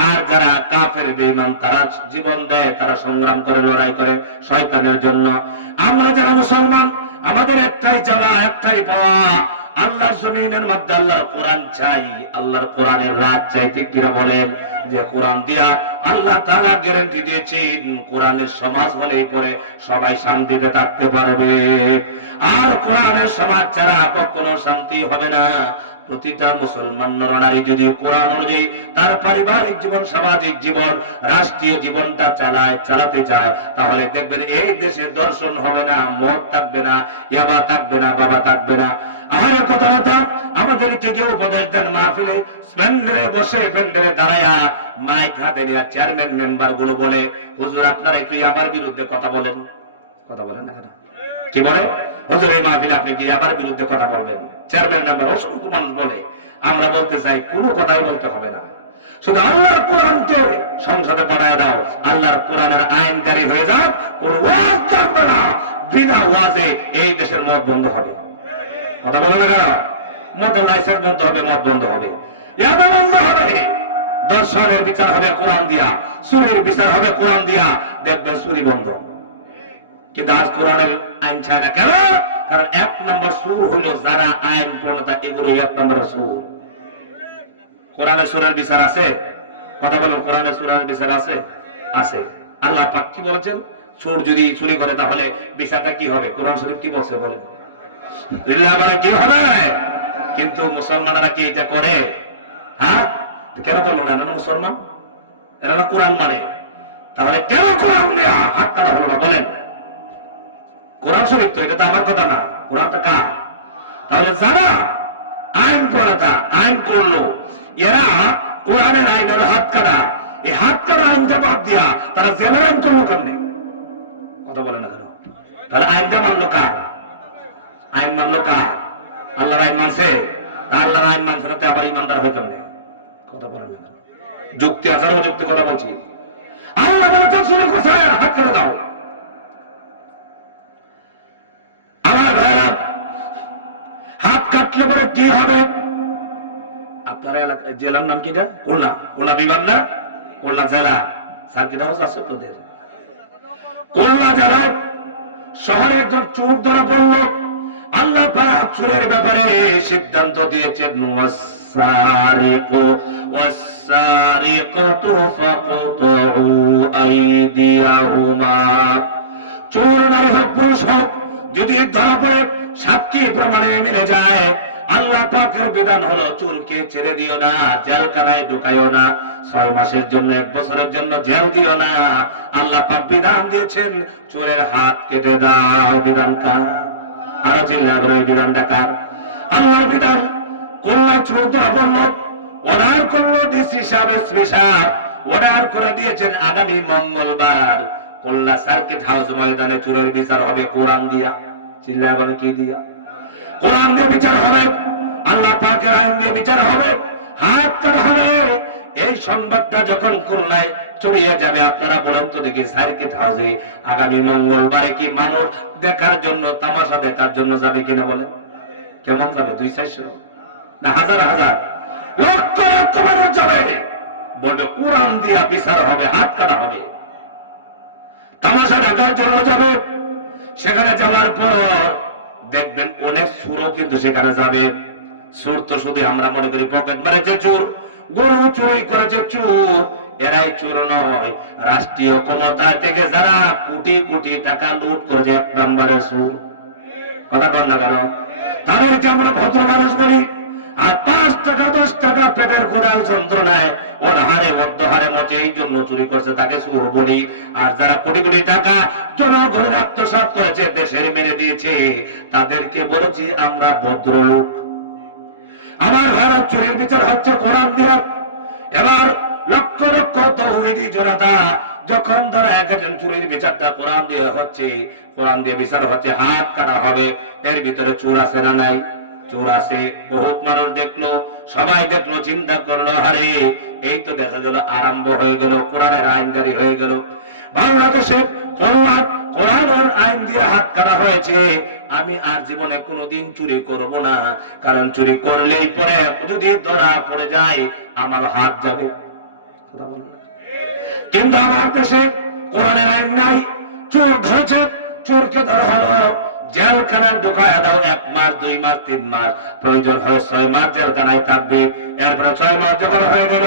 আর যারা কাফের বেঈমান তারা জীবন দেয়, তারা সংগ্রাম করে, লড়াই করে শয়তানের জন্য। আমরা যারা মুসলমান, আমাদের একটাই চাওয়া, একটাই পাওয়া, আল্লাহর জমিনের মধ্যে আল্লাহর কোরআন চাই, আল্লাহর কোরআনের রাত চাই। ঠিক কিনা বলেন? যে কোরআন দিয়া আল্লাহ তাআলা গ্যারান্টি দিয়েছেন কোরআনের সমাজ হলেই পরে সবাই শান্তিতে থাকতে পারবে। আর কোরআনের সমাজ ছাড়া কখনো শান্তি হবে না। প্রতিটা মুসলমান নরনারী যদি কোরআন অনুযায়ী তার পারিবারিক জীবন, সামাজিক জীবন, রাষ্ট্রীয় জীবনটা চালাতে চায়, তাহলে দেখবেন এই দেশে দর্শন হবে না, মদ থাকবে না, ইয়াবা থাকবে না, বাবা থাকবে না। আমার কথা আমাদেরকে কেউ উপদেশ দেন মাহফিলে, প্যান্ডেলে বসে, প্যান্ডেলে দাঁড়ায়া মাইক হাতে নিয়ে চেয়ারম্যান মেম্বার গুলো বলে, হুজুর আপনারা একটু আমার বিরুদ্ধে কথা বলেন। কথা বলেন না কেন? কি বলে? হুজুরের মাহফিলে আপনি কি আমার বিরুদ্ধে কথা বলবেন? চেয়ারম্যান মেম্বার অসংখ্য মানুষ বলে। আমরা বলতে চাই কোনো কথাই বলতে হবে না, শুধু আল্লাহর কোরআনকে সংসদে পড়ায় দাও, আল্লাহর কোরআনের আইন জারি হয়ে যাক, কোন ওয়াজ থাকবে না। বিনা ওয়াজে এই দেশের মদ বন্ধ হবে। কথা বলে না কেন? মদের লাইসেন্স বন্ধ হবে, মদ বন্ধ হবে, ইয়াবা বন্ধ হবে, দর্শনের বিচার হবে কোরআন দিয়া, চুরির বিচার হবে কোরআন দিয়া, দেখবেন চুরি বন্ধ। কিন্তু আজ কোরআনের আইন চায় না কেন? কারণ এক নম্বর সুর হলো যারা আইন প্রণেতা, এগুলো এক নম্বর সুর। কোরআনের সুরের বিচার আছে? কথা বলুন, কোরআনের সুরের বিচার আছে? আছে। আল্লাহ পাক কি বলেছেন? চোর যদি চুরি করে তাহলে বিচারটা কি হবে? কোরআন শরীফ কি বলছে বলেন? কি হবে? কিন্তু মুসলমানরা কি এটা করে? হ্যাঁ, কেন করলো না? মুসলমান এরা না কোরআন মানে, তাহলে কেন কোরআন দেয়া হাত কাটা হলো না বলেন? কোরআন শরীফ তো, এটা তো আমার কথা না, কোরআনটা কার? তাহলে যারা আইন প্রণেতা, আইন করলো, এরা কোরআনের আইনের হাত কাটা, এই হাত কাটা আইনটা বাদ দিয়া তারা জেলের আইন করলো কেমনে? কথা বলে না কেন? তাহলে আইনটা মানলো কার? আইন মানলো কার? আল্লাহর আইন মানছে? আল্লাহর আইন মানছে না, আবার ইমানদার হয়ে কেমনে? কথা বলেন না কেন? যুক্তি আছে, যুক্তি কথা বলছি। আল্লাহ বলছেন শুনে কোথায় হাত কাটা দাও। আমার ভাইরা, হাত কাটলে পরে কি হবে? আপনার এলাকায় জেলার নাম কিটা? খুলনা। খুলনা বিভাগ না? খুলনা জেলা। সার্কিট হাউস আছে তোদের? খুলনা জেলায় শহরে একজন চোর ধরা পড়ল। আল্লাহ পাক চোরের ব্যাপারে সিদ্ধান্ত দিয়েছেন, ওয়াসসারিকু ওয়াসসারিকাতু ফাকতাউ আইদিয়াহুমা। চোর নারী হোক পুরুষ হোক, যদি ধরা পড়ে সাক্ষী প্রমাণে মিলে যায়, আল্লাহ পাকের বিধান হলো চোরকে ছেড়ে দিও না, জেলখানায় ঢুকাইও না, 6 মাসের জন্য, 1 বছরের জন্য জেল দিও না। আল্লাহ পাক বিধান দিয়েছেন চোরের হাত কেটে দাও। বিধান কার? আরো চিন্তা করে, বিধানটা কার? আল্লাহর বিধান। কল্যাণ চোর ধরা পড়ল, অর্ডার করলো ডিসি সাহেব, এসপি সাহেব অর্ডার করে দিয়েছেন আগামী মঙ্গলবার খুলনা সার্কিট হাউস ময়দানে চোরের বিচার হবে কোরআন দিয়া। চিল্লা বলে কি দিয়া? কোরআন দিয়ে বিচার হবে, আল্লাহ পাকের আইন দিয়ে বিচার হবে, হাত কাটা হবে। এই সংবাদটা যখন খুলনায় ছড়িয়ে যাবে, আপনারা বলেন তো দেখি, সার্কিট হাউসে আগামী মঙ্গলবারে কি মানুষ দেখার জন্য, তামাশা দেখার জন্য যাবে কিনা বলেন? কেমন যাবে? 200-400 না হাজার হাজার, লক্ষ লক্ষ মানুষ যাবে। বলবে কোরআন দিয়া বিচার হবে, হাত কাটা হবে। তামাশা দেখার জন্য যাবে। সেখানে যাওয়ার পর দেখবেন অনেক চোরও কিন্তু সেখানে যাবে। চোর তো শুধু আমরা মনে করি পকেট মারেছে চোর, গরু চুরি করেছে চোর, এরাই চোর নয়। রাষ্ট্রীয় ক্ষমতা থেকে যারা কোটি কোটি টাকা লুট করেছে, 1 নম্বরে চোর। কথা বল না কেন? তাদেরকে আমরা ভদ্র মানুষ বলি। আর 5 টাকা 10 টাকা পেটের কোদাল যন্ত্রণায় অনাহারে অর্ধহারে মচে, এই জন্য চুরি করছে, তাকে চোর বলি। আর যারা কোটি কোটি টাকা জনগণের আত্মসাৎ করেছে, দেশের মেরে দিয়েছে, তাদেরকে বলেছি আমরা ভদ্রলোক। আমার ভারত চুরির বিচার হচ্ছে কোরআন দিয়া। এবার লক্ষ লক্ষ তৌহিদি জনতা যখন ধরা একজন চুরির বিচারটা কোরআন দিয়ে হচ্ছে, কোরআন দিয়ে বিচার হচ্ছে, হাত কাটা হবে। এর ভিতরে চোর আছে না নাই? চোর আছে। বহুত মানুষ দেখলো, সবাই দেখলো, চিন্তা করলো, আরে এই তো দেখা গেল আরম্ভ হয়ে গেল, কোরআনের আইন জারি হয়ে গেল। বাংলাদেশে কোরআনের আইন দিয়ে হাত কাটা হয়েছে, আমি আর জীবনে কোনোদিন চুরি করব না, কারণ চুরি করলেই পরে যদি ধরা পড়ে যায় আমার হাত যাবে। কিন্তু আমার দেশে কোরআনের আইন নাই। চোর ধরেছে, চোরকে ধরা হলো, জেলখানায় ঢোকায় দাও 1 মাস 2 মাস 3 মাস, প্রয়োজন হয় 6 মাস জেলখানায় থাকবে। এরপরে 6 মাস যখন হয়ে গেল,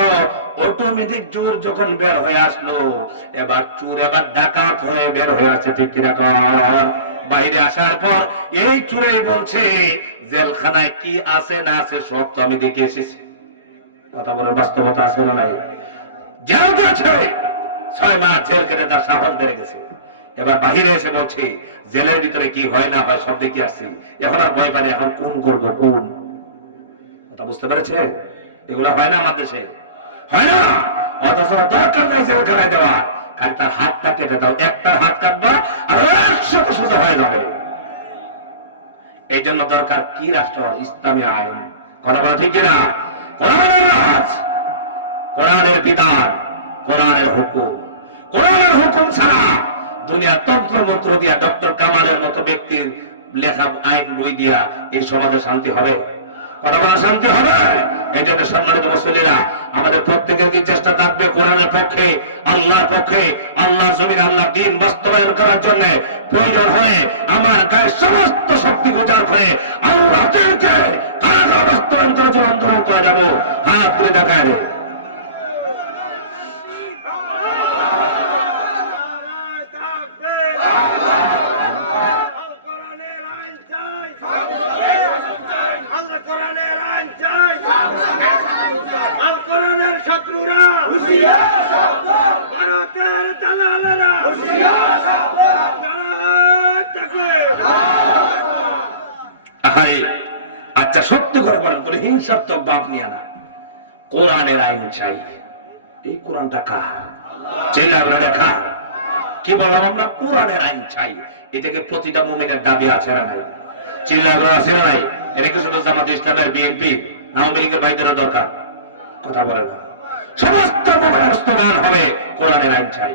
অটোমেটিক চোর যখন বের হয়ে আসলো, এবার চোর এবার ডাকাত হয়ে বের হয়ে আসছে, ঠিক কিনা? বাইরে আসার পর এই চোরেই বলছে জেলখানায় কি আছে না আছে সব তো আমি দেখে এসেছি। কথা বলে বাস্তবতা আছে না নাই? জেল গেছে, 6 মাস জেল কেটে তার সাহস বেড়ে গেছে। এবার বাহিরে এসে বলছে জেলের ভিতরে কি হয় না হয় সব দেখে আসছি, এখন আর ভয় পাই না, এখন কোন করবো কোন। কথা বুঝতে পেরেছে? এগুলো হয় না আমার দেশে, হয় না। অথচ দরকার নেই জেলখানায় দেওয়া, খালি তার হাতটা কেটে দাও, একটা হাত কাটবা আর 100 সোজা হয়ে যাবে। এই জন্য দরকার কি রাষ্ট্র? ইসলামী আইন। কথা বলা ঠিক কিনা? কোরআনের রাজ, কোরআনের বিধান, কোরআনের হুকুম। কোরআনের হুকুম ছাড়া দুনিয়া তন্ত্র মন্ত্র দিয়া, ডক্টর কামালের মতো ব্যক্তির লেখা আইন বই দিয়া এই সমাজে শান্তি হবে? কথা বলা শান্তি হবে? এই জন্য সম্মানিত মুসলিরা, আমাদের প্রত্যেকের কি চেষ্টা থাকবে কোরআনের পক্ষে, আল্লাহর পক্ষে, আল্লাহ জমিনে আল্লাহ দ্বীন বাস্তবায়ন করার জন্য প্রয়োজন হয়ে আমার গায়ের সমস্ত শক্তি গুজার করে আল্লাহ দ্বীনকে কারাগার বাস্তবায়ন করার জন্য আন্দোলন করে যাবো। হাত তুলে দেখায় রে। আচ্ছা সত্যি করে বলেন, বলে হিংসাত্মক ভাব নিয়ে না, কোরআনের আইন চাই। এই কোরআনটা কার? চিল্লাবেন কার? কি বললাম আমরা? কোরআনের আইন চাই। এটাকে প্রতিটা মুমিনের দাবি আছে না নাই? চিল্লাবেন আছে না নাই? এটা কি শুধু জামাত ইসলামের, বিএনপি, আওয়ামী লীগের ভাইদেরও দরকার? কথা বলে না। সমস্ত মুমিনের বাস্তবায়ন হবে, কোরআনের আইন চাই।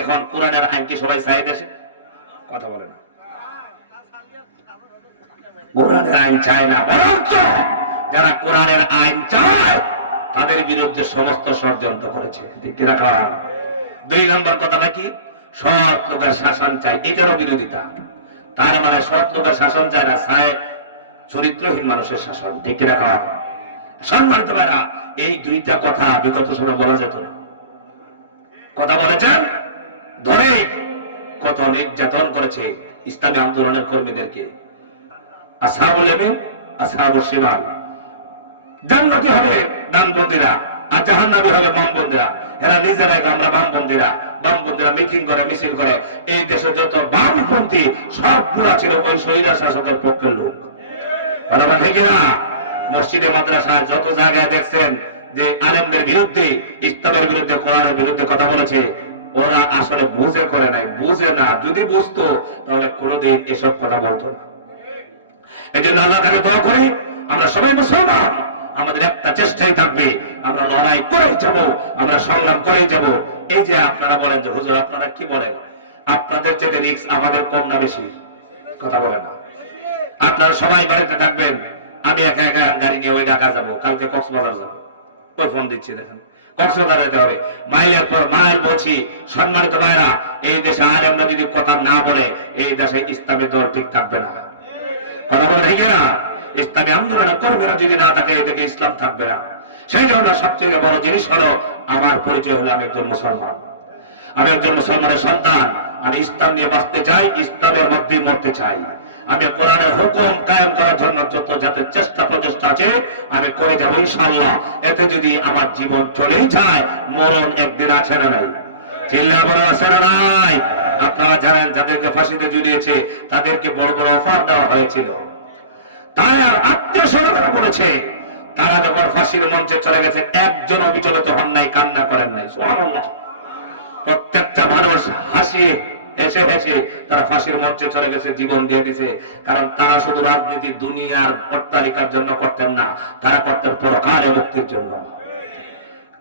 এখন কোরআনের আইন কি সবাই চাই দেশে? কথা বলে না। কোরআনের আইন চায় না, বরঞ্চ যারা কোরআনের আইন চায় তাদের বিরুদ্ধে সমস্ত ষড়যন্ত্র করেছে। ঠিক রাখা। 2 নম্বর কথা নাকি সৎ লোকের শাসন চাই, এটারও বিরোধিতা। তার মানে সৎ লোকের শাসন চায় না, চায় চরিত্রহীন মানুষের শাসন। ঠিক রাখা। সম্মানিত ভাইরা, এই 2টা কথা বিগত সময় বলা যেত না। কথা বলেছেন, ধরে কত নির্যাতন করেছে ইসলামী আন্দোলনের কর্মীদেরকে। আসহাবুল ইয়ামিন, আসহাবুশ শিমাল। জান্নাতি হবে ডানপন্থীরা আর জাহান্নামী হবে বামপন্থীরা। এরা নিজেরাই আমরা বামপন্থীরা, বামপন্থীরা মিটিং করে, মিছিল করে। এই দেশে যত বামপন্থী সবগুলা ছিল ওই স্বৈরা শাসকের পক্ষের লোক। বরাবর ঠিক না? মসজিদে মাদ্রাসায় যত জায়গায় দেখছেন যে আলেমদের বিরুদ্ধে, ইসলামের বিরুদ্ধে, কোরআনের বিরুদ্ধে কথা বলেছে, ওরা আসলে বুঝে করে নাই, বুঝে না। যদি বুঝতো তাহলে কোনোদিন এসব কথা বলতো না। এই জন্য আল্লাহ তাকে দোয়া করি, আমরা সবাই মুসলমান, আমাদের একটা চেষ্টাই থাকবে, আমরা লড়াই করে যাব, আমরা সংগ্রাম করে যাব। এই যে আপনারা বলেন যে হুজুর আপনারা কি বলেন, আপনাদের চেয়ে রিস্ক আমাদের কম না বেশি? কথা বলে না। আপনারা সবাই বাড়িতে থাকবেন, আমি একা একা গাড়ি নিয়ে ওই ঢাকা যাবো, কালকে কক্সবাজার যাবো। ওই ফোন দিচ্ছি, দেখেন কক্সবাজার যেতে হবে, মাইলের পর মাইল বলছি। সম্মানিত ভাইরা, এই দেশে আর আমরা যদি কথা না বলে এই দেশে ইসলামী দল ঠিক থাকবে না। কথা বলে ঠিক না? ইসলামী আন্দোলনের কর্মীরা যদি না থাকে এদিকে ইসলাম থাকবে না। সেই জন্য সবচেয়ে বড় জিনিস হলো আমার পরিচয় হলো আমি একজন মুসলমান, আমি একজন মুসলমানের সন্তান। আমি ইসলাম নিয়ে বাঁচতে চাই, ইসলামের মধ্যে মরতে চাই। আমি কোরআনের হুকুম কায়েম করার জন্য যত যাতে চেষ্টা প্রচেষ্টা আছে আমি করে যাবো ইনশাআল্লাহ। এতে যদি আমার জীবন চলেই যায়, মরণ একদিন আছে না নাই? চিল্লা বড় আছে না নাই? আপনারা জানেন যাদেরকে ফাঁসিতে ঝুলিয়েছে তাদেরকে বড় বড় অফার দেওয়া হয়েছিল, তাই আর আত্মীয় স্বজনরা বলেছে তারা যখন ফাঁসির মঞ্চে চলে গেছে একজন অবিচলিত হন নাই, কান্না করেন নাই। সুবহানাল্লাহ। প্রত্যেকটা মানুষ হাসিয়ে হেসে হেসে তারা ফাঁসির মঞ্চে চলে গেছে, জীবন দিয়ে দিয়েছে। কারণ তারা শুধু রাজনীতি দুনিয়ার অট্টালিকার জন্য করতেন না, তারা করতেন পরকালে মুক্তির জন্য।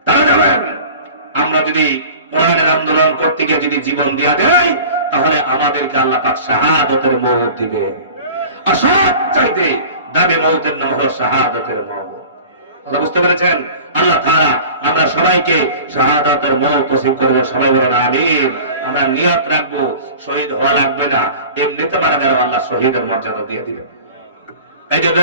তারা জানেন আমরা যদি কোরআনের আন্দোলন করতে গিয়ে যদি জীবন দিয়া দেয় তাহলে আমাদেরকে আল্লাহ পাক শাহাদাতের মওত দিবেন। আর সবচাইতে দামি মওতের নাম হলো শাহাদাতের মওত। কথা বুঝতে পেরেছেন? আল্লাহ তাআলা আমরা সবাইকে শাহাদাতের মওত নসিব করবে। সবাই বলেন আমিন। আমরা নিয়ত রাখবো শহীদ হওয়া লাগবে না, এমনিতে মারা গেলে আল্লাহ শহীদের মর্যাদা দিয়ে দিবেন। এই জন্য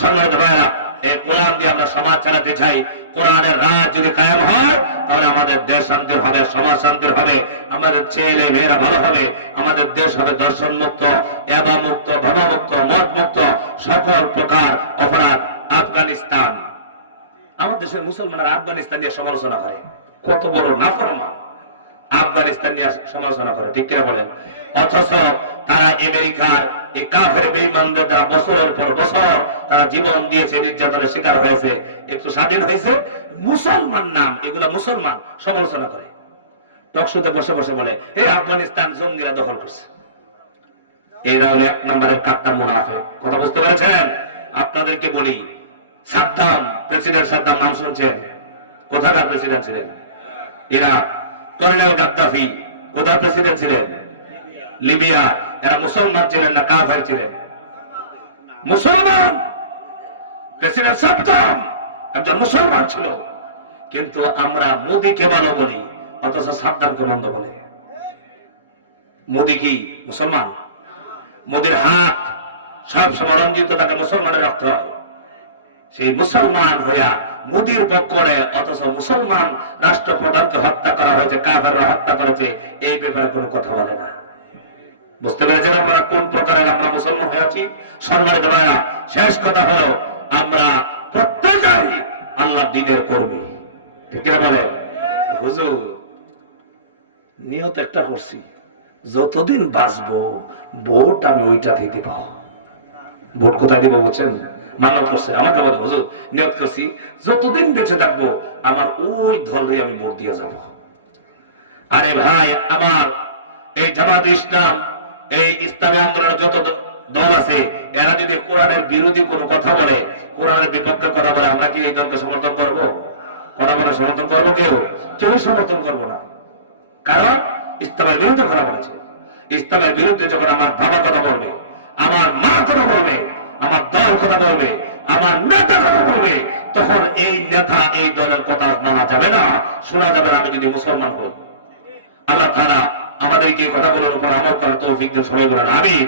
সম্মানিত ভাইরা, এই কোরআন দিয়ে আমরা সমাজ চালাতে চাই। কোরআনের রাজ যদি কায়েম হয় তাহলে আমাদের দেশ শান্তির হবে, সমাজ শান্তির হবে, আমাদের ছেলে মেয়েরা ভালো হবে, আমাদের দেশ হবে দর্শন মুক্ত, এবা মুক্ত, বোমা মুক্ত, মদ মুক্ত, সকল প্রকার অপরাধ। আফগানিস্তান, আমাদের দেশের মুসলমানরা আফগানিস্তান নিয়ে সমালোচনা করে, কত বড় নাফরমান আফগানিস্তান নিয়ে সমালোচনা করে, ঠিক কিনা বলেন? অথচ তারা আমেরিকার এই কাফের বেঈমানদের দ্বারা বছরের পর বছর তারা জীবন দিয়েছে, নির্যাতনের শিকার হয়েছে, একটু স্বাধীন হয়েছে, মুসলমান নাম এগুলা মুসলমান সমালোচনা করে, টকশোতে বসে বসে বলে এই আফগানিস্তান জঙ্গিরা দখল করছে। এইরা হলো এক নম্বরের কাট্টা মুনাফিক। কথা বুঝতে পেরেছেন? আপনাদেরকে বলি, সাদ্দাম, প্রেসিডেন্ট সাদ্দাম নাম শুনছেন? কোথাকার প্রেসিডেন্ট ছিলেন? ইরাক। কর্নেল গাদ্দাফি কোথার প্রেসিডেন্ট ছিলেন? লিবিয়া। এরা মুসলমান ছিলেন না কাফের ছিলেন? মুসলমান। প্রেসিডেন্ট সাদ্দাম একজন মুসলমান ছিল, কিন্তু আমরা মোদিকে ভালো বলি অথচ সাদ্দামকে মন্দ বলে। মোদি কি মুসলমান? মোদির হাত সব সময় রঞ্জিত, তাকে মুসলমানের রাখতে হয়। সেই মুসলমান হইয়া মোদির পক্ষ করে, অথচ মুসলমান রাষ্ট্রপ্রধানকে হত্যা করা হয়েছে, কাফেররা হত্যা করেছে, এই ব্যাপারে কোনো কথা বলে না। বুঝতে পেরেছেন আমরা কোন প্রকারের আমরা মুসলমান হয়েছি? সম্মানিত ভাইরা, শেষ কথা হলো আমরা প্রত্যেকেই আল্লাহ দ্বীনের কর্মী, ঠিক কিনা বলেন? হুজুর নিয়ত একটা করছি, যতদিন বাঁচবো ভোট আমি ওইটাতেই দিব। ভোট কোথায় দিব বলছেন? মানত করছে, আমাকে বলে হুজুর নিয়ত করছি যতদিন বেঁচে থাকবো আমার ওই দলে আমি ভোট দিয়ে যাব। আরে ভাই আমার, এই জামাত ইসলাম, এই ইসলামী আন্দোলনের যত দল আছে, এরা যদি কোরআনের বিরোধী কোনো কথা বলে, কোরআনের বিপক্ষে কথা বলে, আমরা কি এই দলকে সমর্থন করবো? কথা বলে সমর্থন করবো? কেউ সমর্থন করবো না। কারণ ইসলামের বিরুদ্ধে কথা বলেছে। ইসলামের বিরুদ্ধে যখন আমার বাবা কথা বলবে, আমার মা কথা বলবে, আমার দল কথা বলবে, আমার নেতা কথা বলবে, তখন এই নেতা এই দলের কথা মানা যাবে না, শোনা যাবে না, আমি যদি মুসলমান হই। আল্লাহ তাআলা আমাদেরকে এই কথাগুলোর উপর আমল করার তৌফিক দেন। সবাই বলেন আমিন।